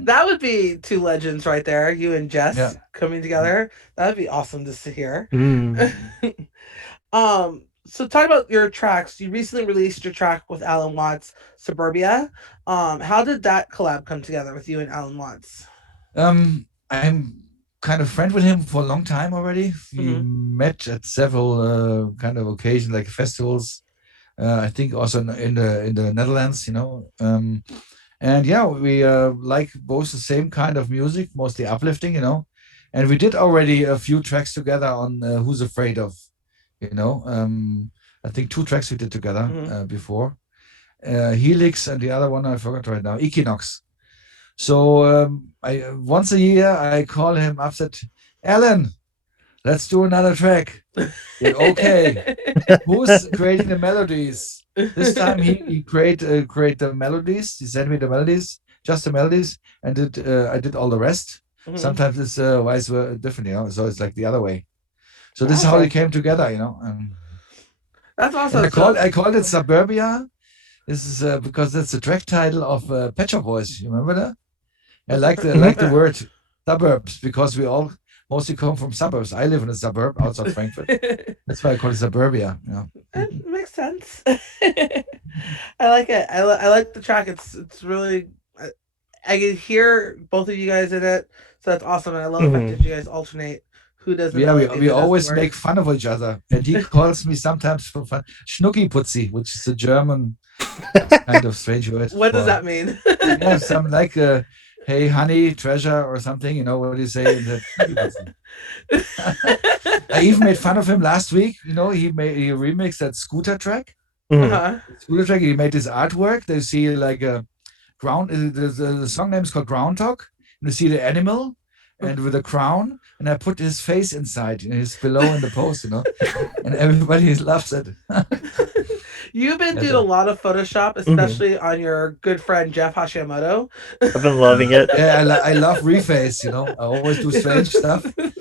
That would be two legends right there. You and yeah. Jess coming together. That would be awesome to see here. Mm. So talk about your tracks. You recently released your track with Alan Watts, Suburbia. How did that collab come together with you and Alan Watts? I'm kind of friend with him for a long time already. We Hmm. met at several kind of occasions, like festivals. I think also in the Netherlands, and yeah, we like both the same kind of music, mostly uplifting, and we did already a few tracks together on Who's Afraid of, you know. I think 2 tracks we did together Hmm. before. Helix and the other one I forgot right now, Equinox. So I once a year I call him up, said, Alan, let's do another track. Yeah, okay. Who's creating the melodies? This time he create the melodies. He sent me the melodies, just the melodies, and I did all the rest. Mhm. Sometimes it's vice versa, different, so it's like the other way. So this is how they Awesome. came together, That's and awesome. I called it Suburbia. This is because that's the track title of Pet Shop Boys. You remember that? I like the Mhm. word suburbs because we all mostly come from suburbs. I live in a suburb outside Frankfurt. That's why I call it Suburbia. It makes sense. I like it. I like the track. It's really. I can hear both of you guys in it, so that's awesome. And I love the fact that Mhm. you guys alternate. Who doesn't Yeah, know we, it means we it doesn't always work. make fun of each other, and he calls me sometimes for fun Schnucki Putzi, which is a German kind of strange word What does for that mean? yeah, some like hey honey treasure or something. You know what do you say in that Schnucki Putzi? I even made fun of him last week. He remixed that scooter track. Mhm. Uh-huh. Scooter track. He made this artwork. They see like a ground. The song name is called Groundhog. And you see the animal and with a crown, and I put his face inside. He's below in the post, and everybody loves it. You've been That's doing a a, lot of Photoshop, Mhm. especially on your good friend Jeff Hashimoto. I've been loving it. yeah, I love reface. I always do strange stuff to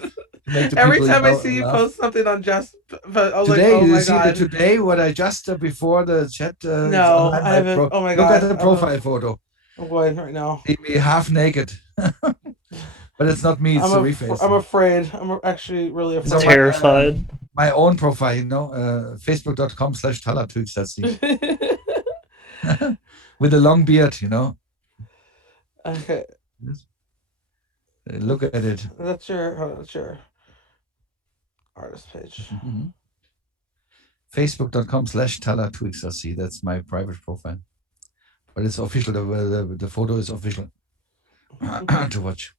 make the Every people, time I see you laugh. post something on Jeff's, I was like, Today, oh you my see the god. today what I just before the chat is No, online. I haven't. Oh my Look at god, the profile photo. I'm going right now. See me half naked, but it's not me. It's the reface. I'm afraid. I'm actually really It's on my afraid. my own profile. Facebook.com/Talla Tweaks. That's the with a long beard. Okay, Yes. Look at it. that's your artist page. Facebook.com/Talla Tweaks. See, that's my private profile, but it's official. The photo is official to watch.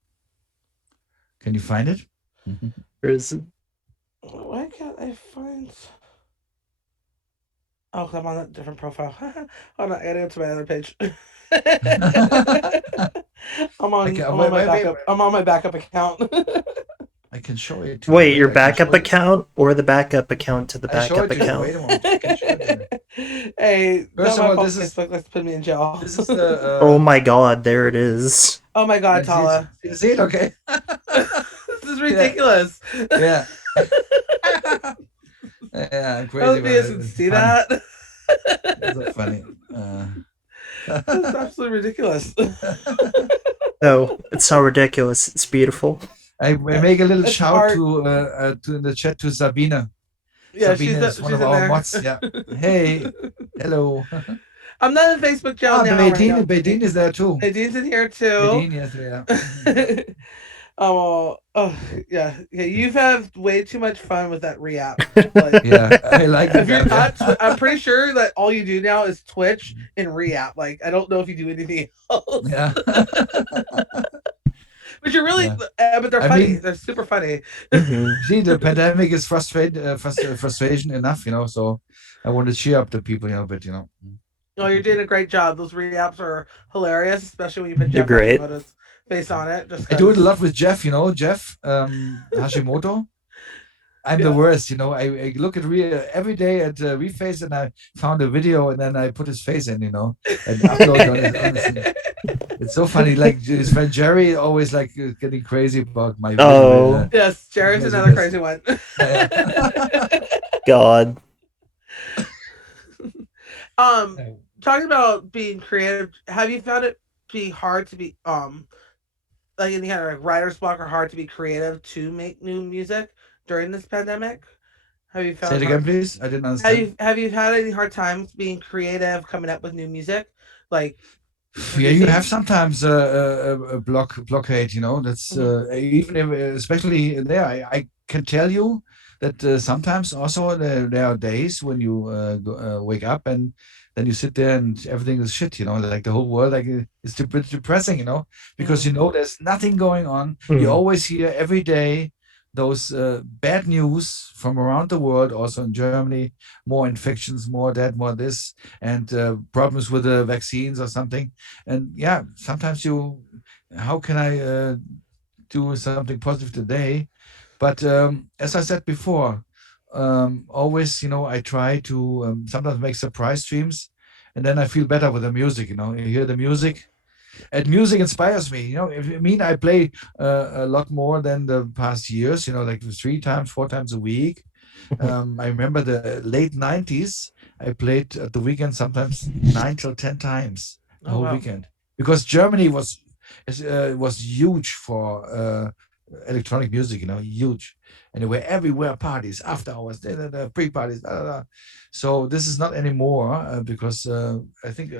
Can you find it? Or is it? Why can't I find? Oh, 'cause I'm on a different profile. Hold on, I gotta go to my other page. Okay, I'm on wait, my wait, wait. backup. I'm on my backup account. I can show it to you. Wait, Wait, your I can backup show it. account or the backup account to the I show backup it to you. account? Wait a moment. I can show it to you. Hey, First not of my all, fault. this is Facebook, let's put me in jail. this is the Oh my god, there it is. Oh my god, yeah, Tala. see it? Okay. This is Yeah, ridiculous. yeah. Yeah, I'm I crazy hope you about guys it. can It's see funny. that. It's so funny. That's absolutely ridiculous. No, it's not ridiculous. It's beautiful. I make a little It's shout art. to in the chat to Sabine. Yeah, Sabine is one she's of in our there. mods. Yeah. Hey, hello. I'm not in Facebook jail Ah, now, right now. Bedine is there too. Nadine's in here too. Bedine, yes, yeah. Oh, yeah, yeah. You've had way too much fun with that re-app. Like, Yeah, I like if that you're app. Yeah. not, I'm pretty sure that all you do now is Twitch and re-app. Like, I don't know if you do anything else. Yeah. But you're really, Yeah. but they're I funny. mean, They're super funny. Hmm. see, the pandemic is frustration enough, so I want to cheer up the people, but Oh, you're doing a great job. Those re-apps are hilarious, especially when you put You're Jeff great. Hashimoto's face on it. Just I do it a because, lot with Jeff, Jeff Hashimoto. I'm the yeah. worst, I look at every day at Reface and I found a video and then I put his face in, and upload on his thing. It's so funny. Like his friend Jerry always like getting crazy about my little Oh Yes, Jared's another craziness. crazy one. Yeah. god. um, talking about being creative, have you found it be hard to be like any kind of like writer's block or hard to be creative to make new music during this pandemic? Have you Say found it again, hard? please. I didn't understand. Have you had any hard times being creative, coming up with new music, like Yeah, you have producing? sometimes a blockade. That's Hmm. even if, especially there. I can tell you that sometimes also there are days when you wake up and then you sit there and everything is shit. Like the whole world like is a bit depressing. Because Hmm. there's nothing going on. You Mm. always hear every day those bad news from around the world, also in Germany, more infections, more that, more this, and problems with the vaccines or something. And yeah, sometimes how can I do something positive today? But as I said before, always, I try to sometimes make surprise streams, and then I feel better with the music. You hear the music, And music inspires me. If I mean, I play a lot more than the past years. Like 3 times, 4 times a week. I remember the late '90s. I played at the weekend sometimes 9 till 10 times the Oh whole wow. weekend because Germany was huge for electronic music. Huge, and there were everywhere parties, after hours, pre parties. So this is not anymore because I think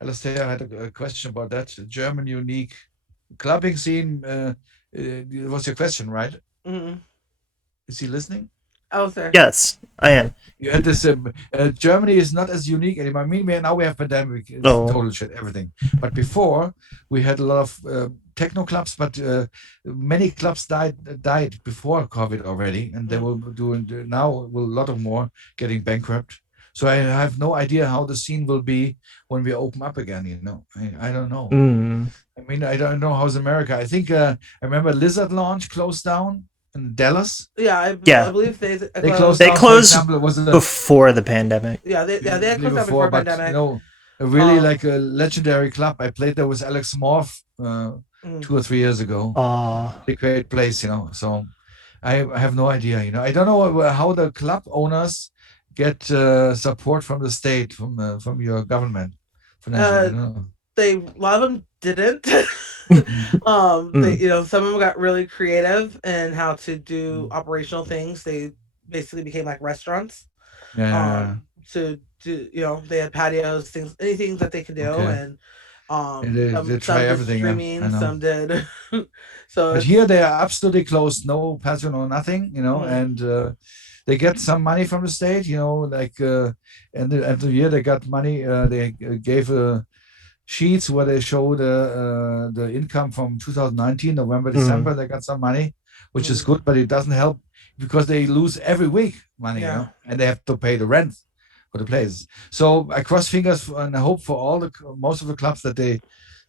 Alastair had a question about that German unique clubbing scene. Was your question, right? Mm-hmm. Is he listening? Oh, sir. Yes, I am. You had this. Germany is not as unique anymore. I mean, now we have pandemic. It's Oh. total shit, everything. But before we had a lot of techno clubs, but many clubs died before COVID already, and they Mm. will doing now will a lot of more getting bankrupt. So I have no idea how the scene will be when we open up again. I don't know. Mm. I mean, I don't know how's America. I think I remember Lizard Launch closed down in Dallas. Yeah, I Yeah, believe they They closed closed. they down, for closed example. It was a before the pandemic. Yeah, they had closed down before, before but pandemic. a really Um. like a legendary club. I played there with Alex Morph Mm. 2 or 3 years ago. Ah. Really great place. So I have no idea. I don't know how the club owners get support from the state, from your government, financial. I Uh. don't know. They A lot of them didn't. Mm, They, Mm. some of them got really creative in how to do mm. operational things. They basically became like restaurants. Yeah, yeah, yeah. To do, they had patios, things, anything that they could do, Okay. and And they some try did everything. Yeah, I streaming, know. some did. So But here it's they are absolutely closed, no patio, no nothing. mhm, And they get some money from the state, like end of the year they got money. They gave sheets where they show the income from 2019, November, Mm. December. They got some money, which is mhm, good, but it doesn't help because they lose every week money, yeah, and they have to pay the rent for the place. So I cross fingers and I hope for most of the clubs that they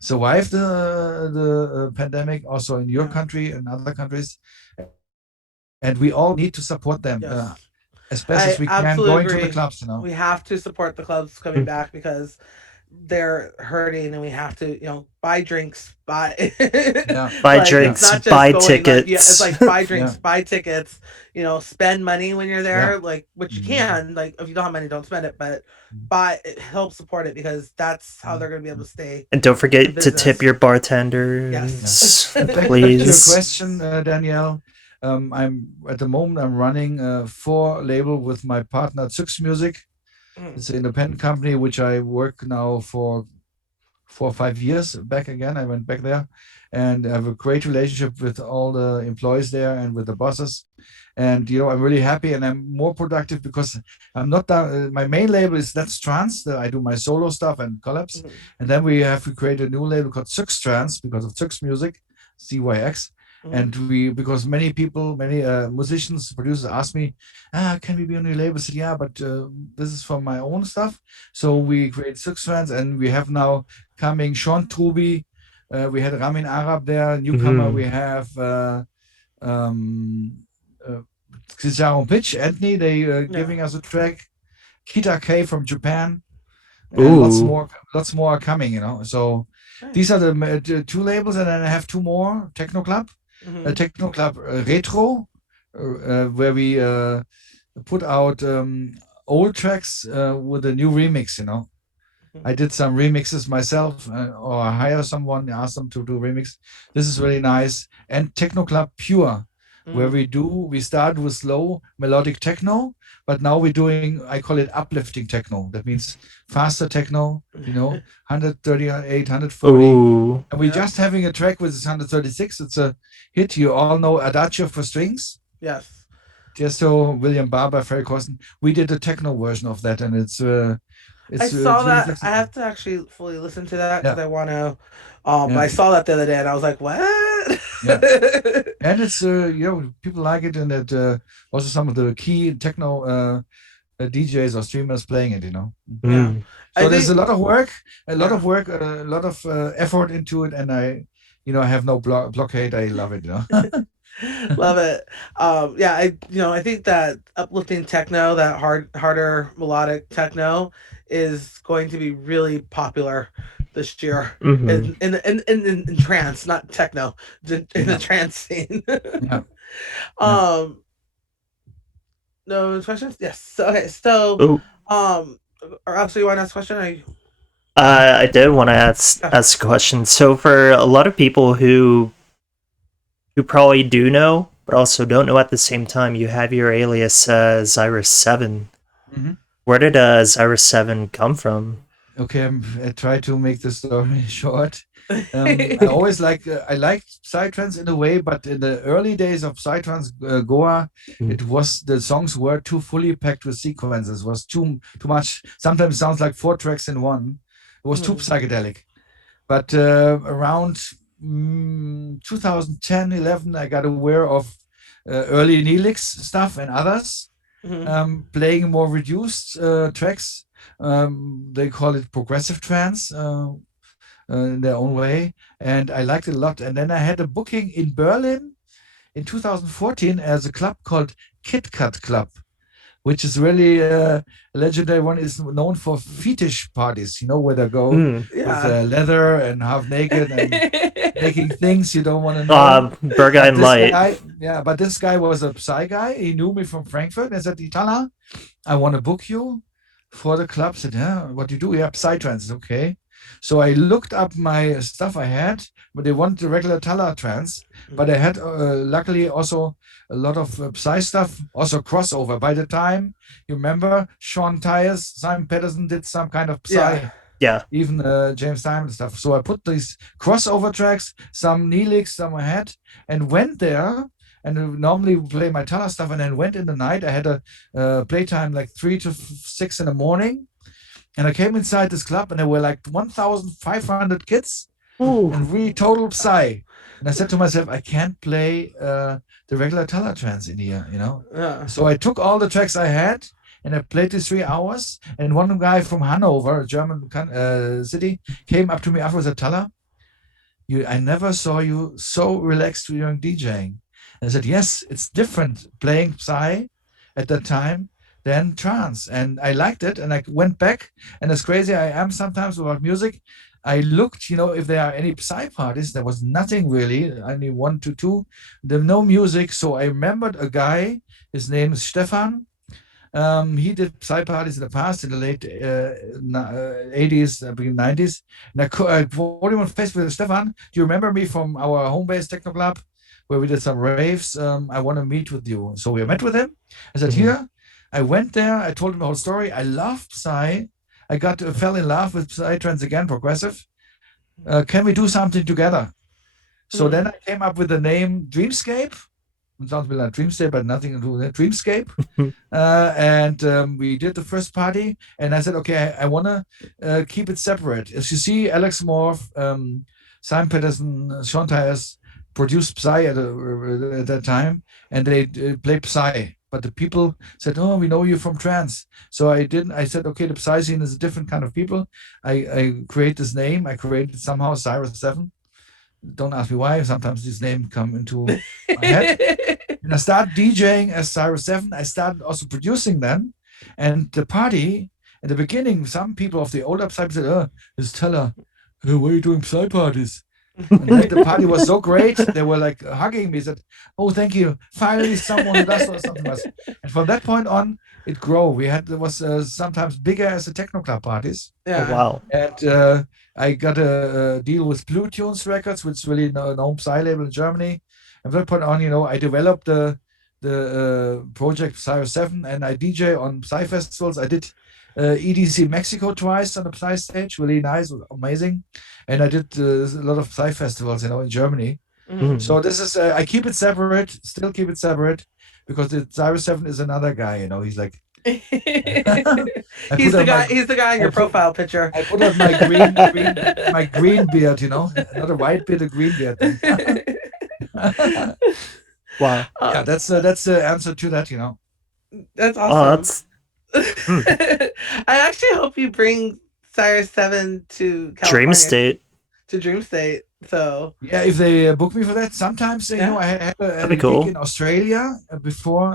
survive the pandemic, also in your yeah, country and other countries, and we all need to support them yes. as best as we can, I going to the absolutely clubs. agree. We have to support the clubs coming Mm. back because they're hurting, and we have to, buy drinks, buy Yeah, Buy like yeah, it's drinks, not just buy going like, yeah, it's tickets. like buy yeah, drinks, buy tickets, spend money when you're yeah. there, like which you Mhm. can, like if you don't have money, don't spend it, but buy it, help support it because that's how they're Mhm. gonna be able to stay And don't in forget to tip business. your Yeah. bartenders, And back to your please. question, Danielle. I'm at the moment I'm running four label with my partner Zux Music. Mm, It's an independent company which I work now for 4 or 5 years back again. I went back there and I have a great relationship with all the employees there and with the bosses. And I'm really happy and I'm more productive because I'm not down. My main label is That's Trance. I do my solo stuff and collabs. mm, And then we have to create a new label called Zux Trance because of Zux Music, CYX. mm, And because many people, many musicians, producers ask me, can we be on your label? I said, yeah, but this is for my own stuff. So mm, we create Zux Trance and we have now coming Sean Truby. We had Ramin Arab there, newcomer. Mm. We have um, uh, Cesaro Pitch, Anthony. They yeah. giving us a track. Kita K from Japan, and lots Ooh. more. Lots more are coming. So these Nice. are the two labels, and then I have two more. Techno Club, Mm-hmm. Techno Club Retro, where we put out old tracks with a new remix. I did some remixes myself, or I hire someone, ask them to do remix. This is really nice. And Techno Club Pure, where Mm, we start with slow melodic techno, but now we're doing, I call it uplifting techno. That means faster techno, 138, 140. Ooh. And we're yeah. just having a track with 136. It's a hit. You all know Adagio for strings. Yes. Tiesto, William Barber, Ferry Corsten. We did a techno version of that, and I it's saw really that. I flexible. have to actually fully listen to that because Yeah, I want to. But yeah, I saw that the other day and I was like, what? yeah. And it's people like it, and that also some of the key techno DJs or streamers playing it. Yeah. Mm. I So there's a think, lot of work, yeah. a lot of effort into it, and I have no blockade. I love it. Love it. Yeah, I think that uplifting techno, that harder melodic techno is going to be really popular this year Mm-hmm. in trance, not techno, in the Yeah. trance scene. Yeah. Yeah. um, no questions? Yes. So, okay. So, Oh, um, or else you want to ask a question? Or you, I did want to ask a question. So for a lot of people who probably do know, but also don't know at the same time, you have your alias Zyrus7. Mhm. Where did Zyrus7 come from? Okay, I try to make the story short. I always I liked psytrance in a way, but in the early days of psytrance Goa, Mm. the songs were too fully packed with sequences. Was too much. Sometimes it sounds like 4 tracks in one. It was too psychedelic. But around 2010, 11, I got aware of early Neelix stuff and others Mhm. playing more reduced tracks. They call it progressive trance in their own way, and I liked it a lot. And then I had a booking in Berlin in 2014 as a club called Kit Kat Club, which is really a legendary one. Is known for fetish parties, where they go Mm. with Yeah. leather and half naked and making things you don't want to know. But Bergheim this Light. guy, yeah, but this guy was a Psy guy. He knew me from Frankfurt and said, Talla, I want to book you for the club. I said, yeah, what do you do? Yeah, Psytrance. Okay. So I looked up my stuff I had, but they want the regular Talla trance. But I had luckily also a lot of Psy stuff, also crossover. By the time you remember, Sean Tyers, Simon Pedersen did some kind of Yeah. Psy, Yeah. even James Diamond stuff. So I put these crossover tracks, some Neelix, some I had, and went there. And normally we play my Tala stuff, and then went in the night. I had a playtime like 3 to 6 in the morning, and I came inside this club, and there were like 1,500 kids, Ooh. and really total Psy. And I said to myself, I can't play the regular Tala trance in here. Yeah. So I took all the tracks I had, and I played these 3 hours. And one guy from Hanover, a German city, came up to me afterwards and said, Talla, I never saw you so relaxed during DJing. And I said, yes, it's different playing Psy at that time than trance. And I liked it. And I went back. And as crazy I am sometimes about music, I looked, if there are any Psy parties. There was nothing really, only 1 to 2. There no music. So I remembered a guy, his name is Stefan. He did Psy parties in the past, in the late 80s, beginning 90s. And I told him on Facebook, Stefan, do you remember me from our home base techno club where we did some raves? I want to meet with you. So we met with him. I said, Mhm. here. I went there. I told him the whole story. I loved Psy. I fell in love with Psytrance again, progressive. Can we do something together? So then I came up with the name Dreamscape. It sounds a bit like Dreamscape, but nothing to do with it. Dreamscape. And we did the first party, and I said, okay, I want to keep it separate. As you see, Alex Morph, Simon Pedersen, Sean Tyers produced Psy at that time, and they played Psy. But the people said, "Oh, we know you from trance." So I didn't. I said, "Okay, the Psy scene is a different kind of people." I create this name. I created somehow Cyrus 7. Don't ask me why. Sometimes these names come into my head. And I started DJing as Cyrus 7. I started also producing them. And the party, at the beginning, some people of the older Psy said, oh, it's Talla. Why are you doing Psy parties? And then the party was so great, they were like hugging me, said, oh, thank you. Finally, someone who does something else. And from that point on, it grew. It was sometimes bigger as the techno club parties. Oh Yeah. wow. And I got a deal with Blue Tunes Records, which is really a known Psy label in Germany. And from that point on, I developed the project Cyrus 7, and I DJ on Psy festivals. I did EDC Mexico twice on the Psy stage, really nice, amazing. And I did a lot of Psy festivals, in Germany. Mhm. So this is I keep it separate, still keep it separate, because the Cyrus 7 is another guy. He's like I He's put the on guy. my He's the guy in I your put profile picture. I put on my green beard, not a white beard, a green beard. Then. Wow. Yeah, that's the answer to that. That's Oh, awesome. that's I actually hope you bring Cyrus 7 to Dream California, State. to Dream State. So Yeah, if they book me for that, sometimes yeah. I had That'd a be gig cool. in Australia before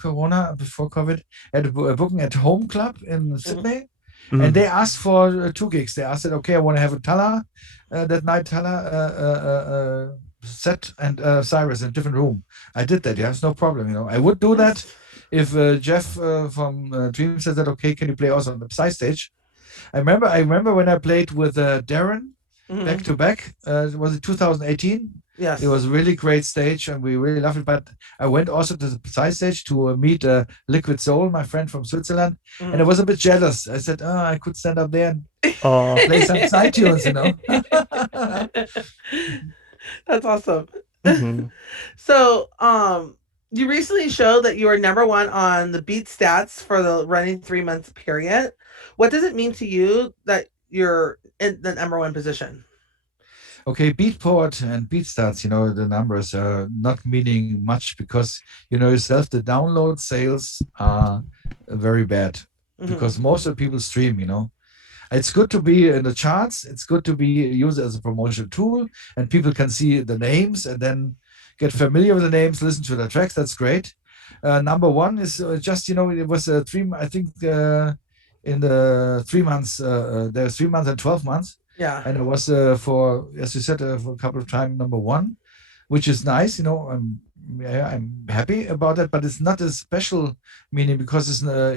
Corona, before COVID. I had a booking at Home Club in Sydney, And they asked for 2 gigs. They asked, okay, I want to have a Talla that night, Talla set and Cyrus in a different room. I did that. Yeah, it's no problem. I would do that if Jeff from Dream said that. Okay, can you play also on the side stage? I remember when I played with Darren back to back. Was it 2018? Yes. It was a really great stage, and we really loved it. But I went also to the side stage to meet Liquid Soul, my friend from Switzerland, and I was a bit jealous. I said, "Oh, I could stand up there and play some side tunes," That's awesome. So, you recently showed that you are #1 on the beat stats for the running 3 month period. What does it mean to you that you're in the #1 position? Okay, Beatport and BeatStats, the numbers are not meaning much because you know yourself the download sales are very bad because most of the people stream. It's good to be in the charts. It's good to be used as a promotional tool, and people can see the names and then get familiar with the names, listen to the tracks. That's great. Number one is just it was I think in the 3 months. There's 3 months and 12 months. Yeah. And it was for, as you said, for a couple of times #1, which is nice. I'm happy about that, but it's not a special meaning because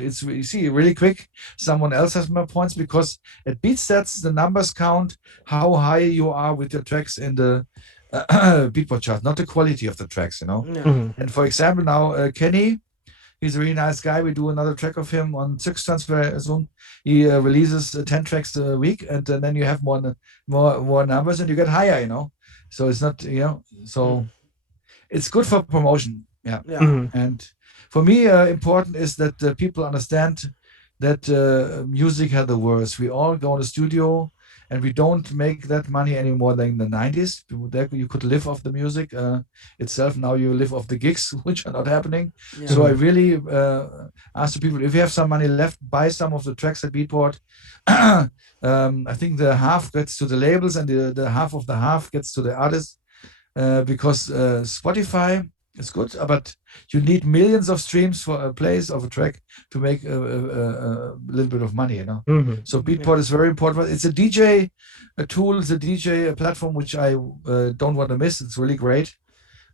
it's you see really quick. Someone else has more points because at BeatStats the numbers count how high you are with your tracks in the Beatport chart, not the quality of the tracks. Yeah. And for example, now Kenny. He's a really nice guy. We do another track of him on 6 Transfer soon. He releases 10 tracks a week, and then you have more numbers, and you get higher. So it's not so it's good for promotion. Yeah. And for me, important is that people understand that music had the worst. We all go in the studio, and we don't make that money anymore than in the 90s. You could live off the music itself. Now you live off the gigs, which are not happening. Yeah. So I really ask the people, if you have some money left, buy some of the tracks at Beatport. I think the half gets to the labels, and the half of the half gets to the artists because Spotify is good, but you need millions of streams for a place of a track to make a little bit of money. So Beatport is very important. It's a DJ tool, it's a DJ platform which I don't want to miss. It's really great.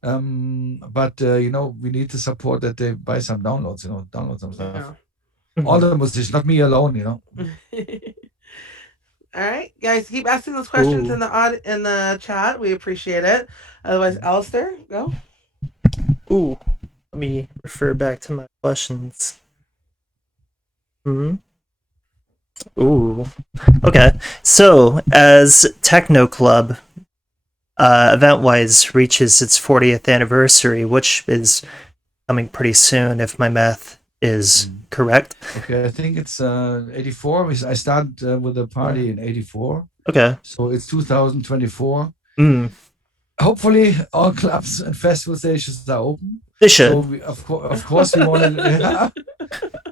But we need to support that they buy some downloads. Download some stuff. All the musicians, not me alone. All right, guys, keep asking those questions in the chat. We appreciate it. Otherwise, Alistair, go. Ooh, let me refer back to my questions. Ooh. Okay. So, as Techno Club, event-wise, reaches its 40th anniversary, which is coming pretty soon, if my math is correct. Okay, I think it's 84. I started with the party in 84. Okay. So it's 2024. Hopefully, all clubs and festival stations are open. They should. So of course, we want to.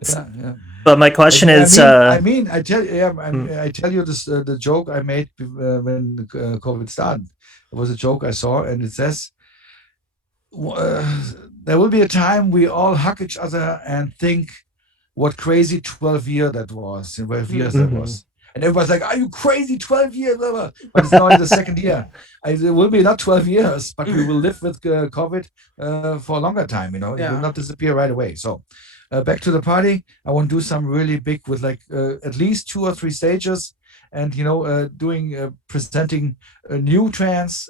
Yeah. But my question is, I tell you this the joke I made when COVID started. It was a joke I saw, and it says, "There will be a time we all hug each other and think, what crazy 12 years that was, 12 years that was." And everybody's like, "Are you crazy? 12 years?" But it's now in the second year. It will be not 12 years, but we will live with COVID for a longer time. It will not disappear right away. So back to the party. I want to do some really big with like at least 2 or 3 stages, and doing presenting new trance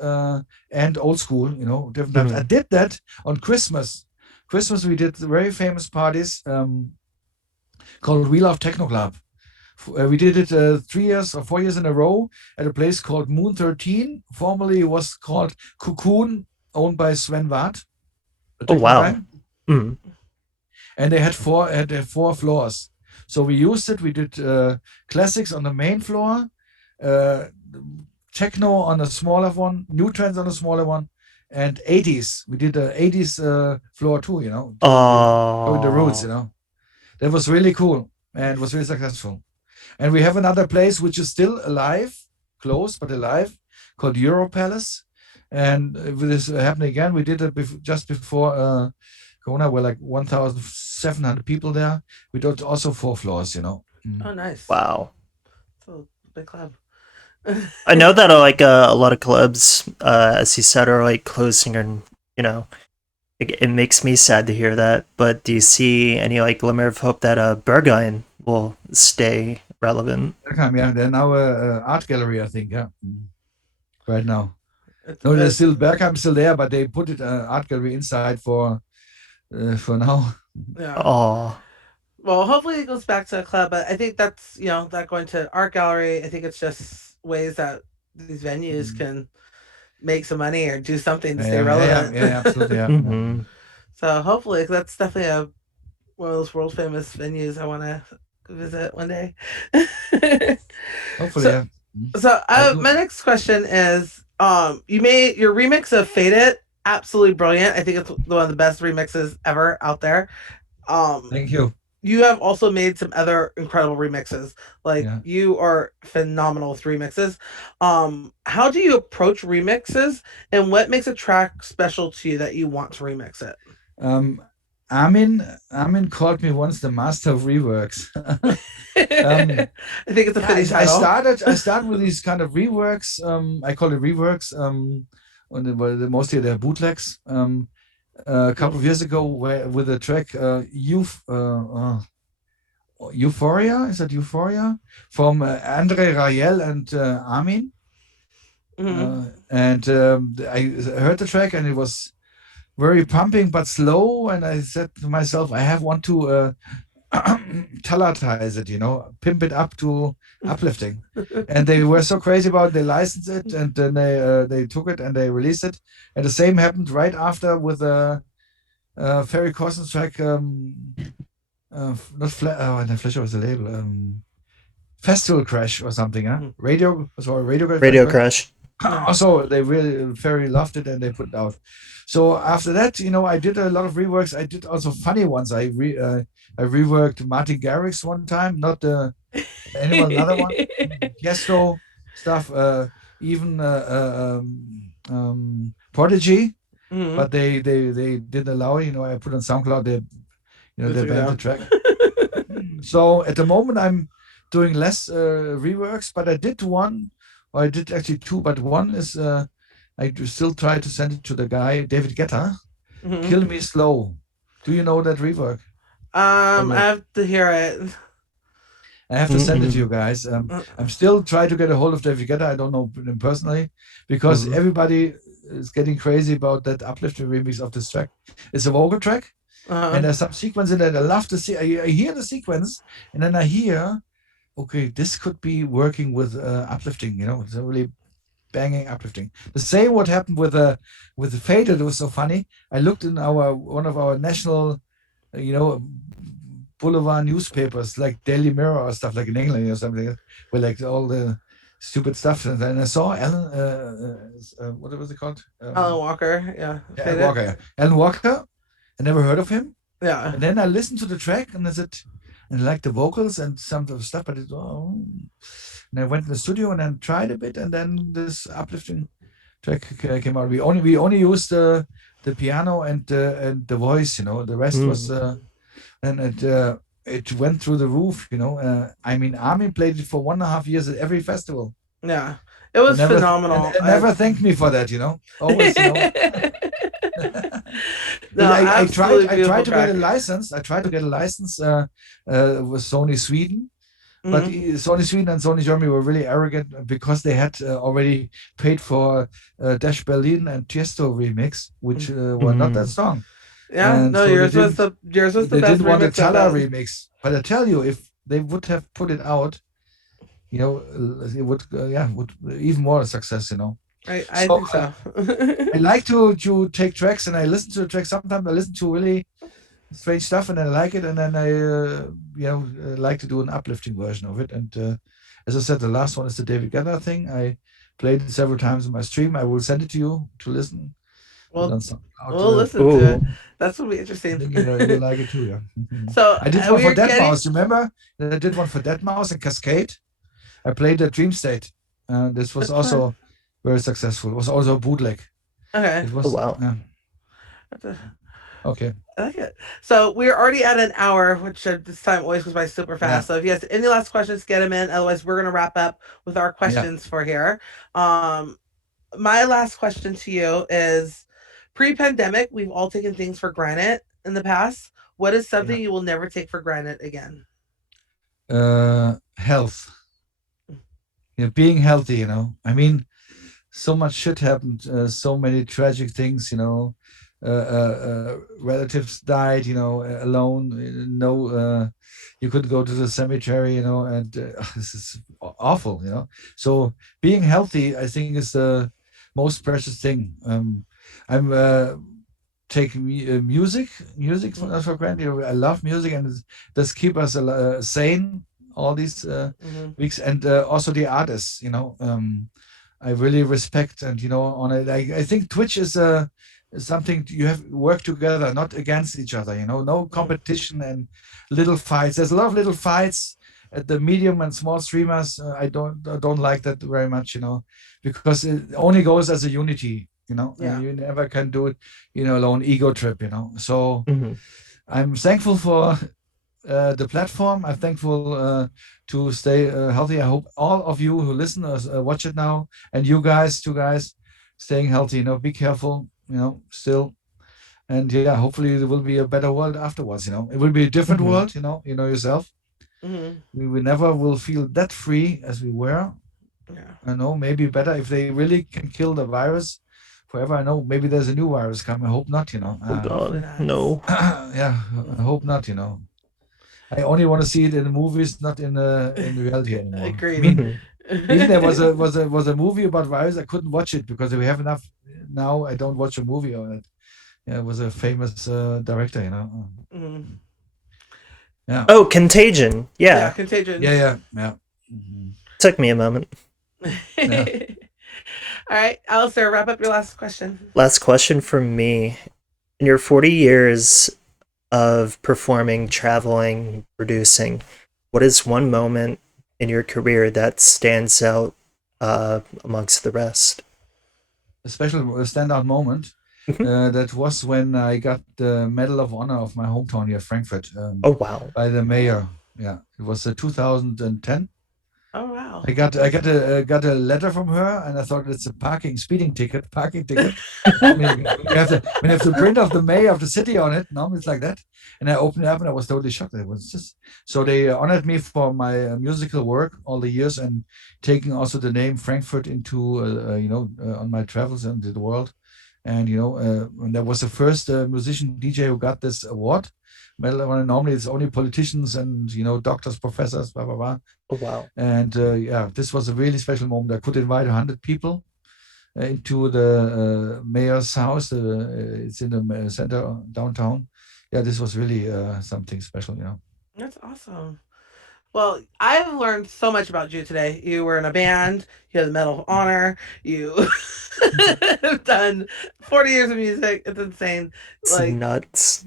and old school. Different times. I did that on Christmas. Christmas we did very famous parties called We Love Techno Club. We did it 3 years or 4 years in a row at a place called Moon 13. Formerly it was called Cocoon, owned by Sven Watt. Oh wow! And they had 4 floors. So we used it. We did classics on the main floor, techno on a smaller one, new trends on a smaller one, and 80s. We did the 80s floor too. With the roots. That was really cool and was really successful. And we have another place which is still alive, closed but alive, called Euro Palace. And with this happening again, we did it just before Corona, were like 1,700 people there. We did also 4 floors. Oh, nice. Wow. So big club. I know that a lot of clubs, as you said, are like closing, and it makes me sad to hear that. But do you see any like glimmer of hope that Berghain will stay relevant? Bergheim, yeah, they're now a art gallery, I think. Yeah, right now. It's, No, there's still Bergheim still there, but they put it art gallery inside for now. yeah. Oh, Well, hopefully it goes back to a club, but I think that's that going to art gallery. I think it's just ways that these venues can make some money or do something to stay relevant. Absolutely, yeah. mm-hmm. So hopefully that's definitely one of those world famous venues I want to visit one day. Hopefully, so, yeah. so I do. my next question is, you made your remix of "Fade It" absolutely brilliant. I think it's one of the best remixes ever out there. Thank you. You have also made some other incredible remixes. Like Yeah. you are phenomenal with remixes. How do you approach remixes, and what makes a track special to you that you want to remix it? Armin called me once the master of reworks. I think it's a Yeah, fitting I title. started with these kind of reworks. I call it reworks. Mostly they're bootlegs. A couple of years ago, with the track Euphoria, is that Euphoria? From Andre Rayel and Armin. And I heard the track and it was very pumping but slow. And I said to myself, I have want to Tallatize it, pimp it up to uplifting. And they were so crazy about it, they licensed it and then they took it and they released it. And the same happened right after with Ferry Corsten's track, not Fleischer was the label, Festival Crash or something, huh? Radio Radio Crash. Also, they really very loved it and they put it out. So after that, I did a lot of reworks. I did also funny ones. I reworked Martin Garrix one time, not another one. Gesto stuff, even Prodigy, but they didn't allow it. I put on SoundCloud. They banned the track. So at the moment, I'm doing less reworks, but I did one. Or I did actually two, but one is I do still try to send it to the guy David Guetta. Kill Me Slow. Do you know that rework? I have to hear it. I have to send it to you guys. I'm still trying to get a hold of David Guetta. I don't know him personally because everybody is getting crazy about that uplifting remix of this track. It's a vocal track, and there's some sequence in it. I love to see. I hear the sequence, and then I hear, okay, this could be working with uplifting. It's a really banging uplifting. The same what happened with the Faded. It was so funny. I looked in one of our national, boulevard newspapers like Daily Mirror or stuff like in England or something, where like all the stupid stuff. And then I saw Alan, what was it called? Alan Walker, yeah. Alan Walker, yeah. Alan Walker. I never heard of him. Yeah. And then I listened to the track and I said, and I liked the vocals and some of the stuff, but and I went in the studio and then tried a bit, and then this uplifting track came out. We only used the piano and the voice, the rest was and it went through the roof, Armin played it for 1.5 years at every festival. Yeah, it was phenomenal. And never thanked me for that, always. No, I tried to get a license. I tried to get a license with Sony Sweden, but Sony Sweden and Sony Germany were really arrogant because they had already paid for Dash Berlin and Tiesto remix, which were not that strong. Yeah, and no, so yours was the best. They didn't want a Talla remix. remix, but I tell you, if they would have put it out, it would even more success. I think so. I like to take tracks and I listen to the track. Sometimes I listen to really strange stuff and I like it, and then I like to do an uplifting version of it. And as I said, the last one is the David Guetta thing. I played it several times in my stream. I will send it to you to listen. We'll listen to it. That's gonna be interesting. I think you like it too, yeah. So I did one for Deadmau5. Remember? I did one for Deadmau5 and Cascade. I played the Dream State. This was also very successful. It was also a bootleg. Okay. It was, wow. Yeah. Okay. I like it. So we're already at an hour, which this time always goes by super fast. So if you have any last questions, get them in. Otherwise, we're going to wrap up with our questions for here. My last question to you is: pre-pandemic, we've all taken things for granted in the past. What is something you will never take for granted again? Health. Being healthy. I mean, so much shit happened, so many tragic things, relatives died, alone, no, you couldn't go to the cemetery, and this is awful, So being healthy, I think, is the most precious thing. I'm taking music for granted. I love music, and it does keep us sane all these weeks, and also the artists, I really respect, and on it. I think Twitch is something you have work together, not against each other. No competition and little fights. There's a lot of little fights at the medium and small streamers. I don't like that very much. Because it only goes as a unity. You never can do it, alone. Ego trip. So I'm thankful for the platform. I'm thankful to stay healthy. I hope all of you who listen or watch it now, and you guys, two guys, staying healthy. Be careful. Still, and hopefully there will be a better world afterwards. It will be a different world. You know yourself. We never will feel that free as we were. I know, maybe better if they really can kill the virus forever. I know maybe there's a new virus coming. I hope not. Oh God, no. Yeah, I hope not. I only want to see it in the movies, not in reality anymore. Agreed. I mean, even there was a movie about virus. I couldn't watch it because we have enough now. I don't watch a movie on it. Yeah, it was a famous director. Yeah. Oh, Contagion. Yeah. Contagion. Yeah. Took me a moment. All right, Alistair, wrap up your last question. Last question from me. In your 40 years of performing, traveling, producing, what is one moment in your career that stands out amongst the rest? A special standout moment. That was when I got the Medal of Honor of my hometown here, Frankfurt. Oh wow! By the mayor. Yeah, it was 2010. Oh wow! I got a letter from her, and I thought it's a parking ticket. I mean, you have to print of the mayor of the city on it. Normally it's like that. And I opened it up, and I was totally shocked. It was just so they honored me for my musical work all the years, and taking also the name Frankfurt into on my travels into the world. And and that was the first musician DJ who got this award. Normally it's only politicians and doctors, professors, blah blah blah. Oh wow! And this was a really special moment. I could invite 100 people into the mayor's house. It's in the center downtown. Yeah, this was really something special. That's awesome. Well, I've learned so much about you today. You were in a band. You had the Medal of Honor. You have done 40 years of music. It's insane. It's nuts.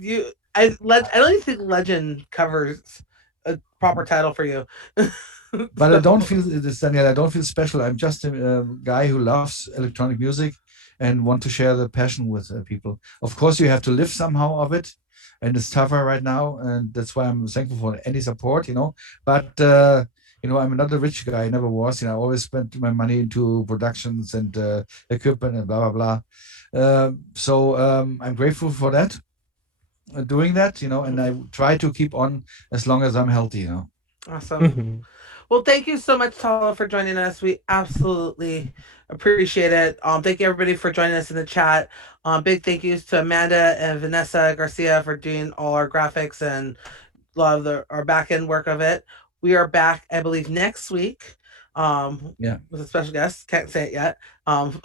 I don't even think Legend covers a proper title for you. But I don't feel this, Daniel. I don't feel special. I'm just a guy who loves electronic music and want to share the passion with people. Of course, you have to live somehow of it, and it's tougher right now, and that's why I'm thankful for any support. But I'm not a rich guy. I never was. I always spent my money into productions and equipment and blah blah blah. So I'm grateful for that. Doing that, and I try to keep on as long as I'm healthy. Awesome. Well, thank you so much, Talla, for joining us. We absolutely appreciate it. Thank you, everybody, for joining us in the chat. Big thank yous to Amanda and Vanessa Garcia for doing all our graphics and a lot of our back end work of it. We are back, I believe, next week. With a special guest. Can't say it yet.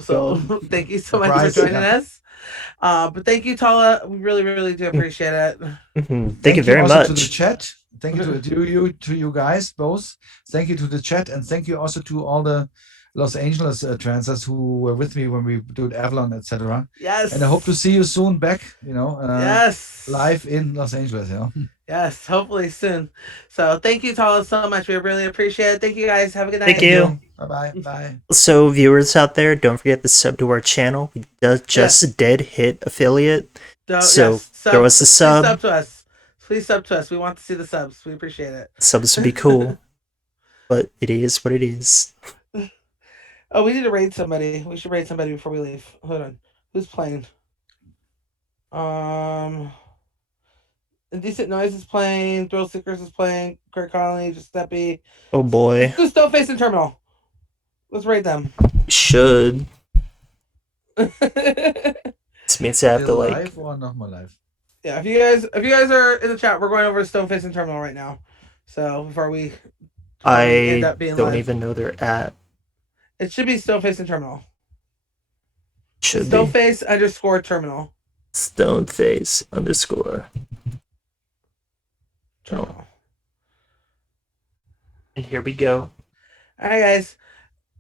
So thank you so much for joining us. But thank you, Talla. We really, really do appreciate it. Thank you very much. To the chat. Thank you to you guys both. Thank you to the chat, and thank you also to all the Los Angeles trancers who were with me when we did Avalon, etc. Yes. And I hope to see you soon back. Yes. Live in Los Angeles. Yes, hopefully soon. So thank you, Talla, so much. We really appreciate it. Thank you, guys. Have a good night. Thank you. Bye. So viewers out there, don't forget to sub to our channel. We just did hit affiliate. Yes. Throw us a Please sub. sub to us. Please sub to us. We want to see the subs. We appreciate it. Subs would be cool. But it is what it is. Oh, we need to raid somebody. We should raid somebody before we leave. Hold on. Who's playing? Indecent Noise is playing. Thrill Seekers is playing. Kurt Conley, Giuseppe. Oh boy. Let's do Stoneface and Terminal. Let's raid them. Should. Yeah, This means I have to Still like. live or not more live? if you guys are in the chat, we're going over to Stoneface and Terminal right now. So before we end I up being don't live. even know their at. It should be Stoneface and Terminal. Should be Stoneface _ Terminal. Stoneface _ Terminal. And here we go. All right, guys,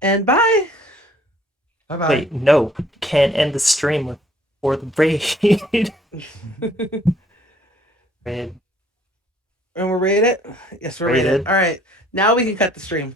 and bye. Bye bye. Wait, no, can't end the stream before the raid. Raid. And we're rated? Yes, we're rated. Rated. All right. Now we can cut the stream.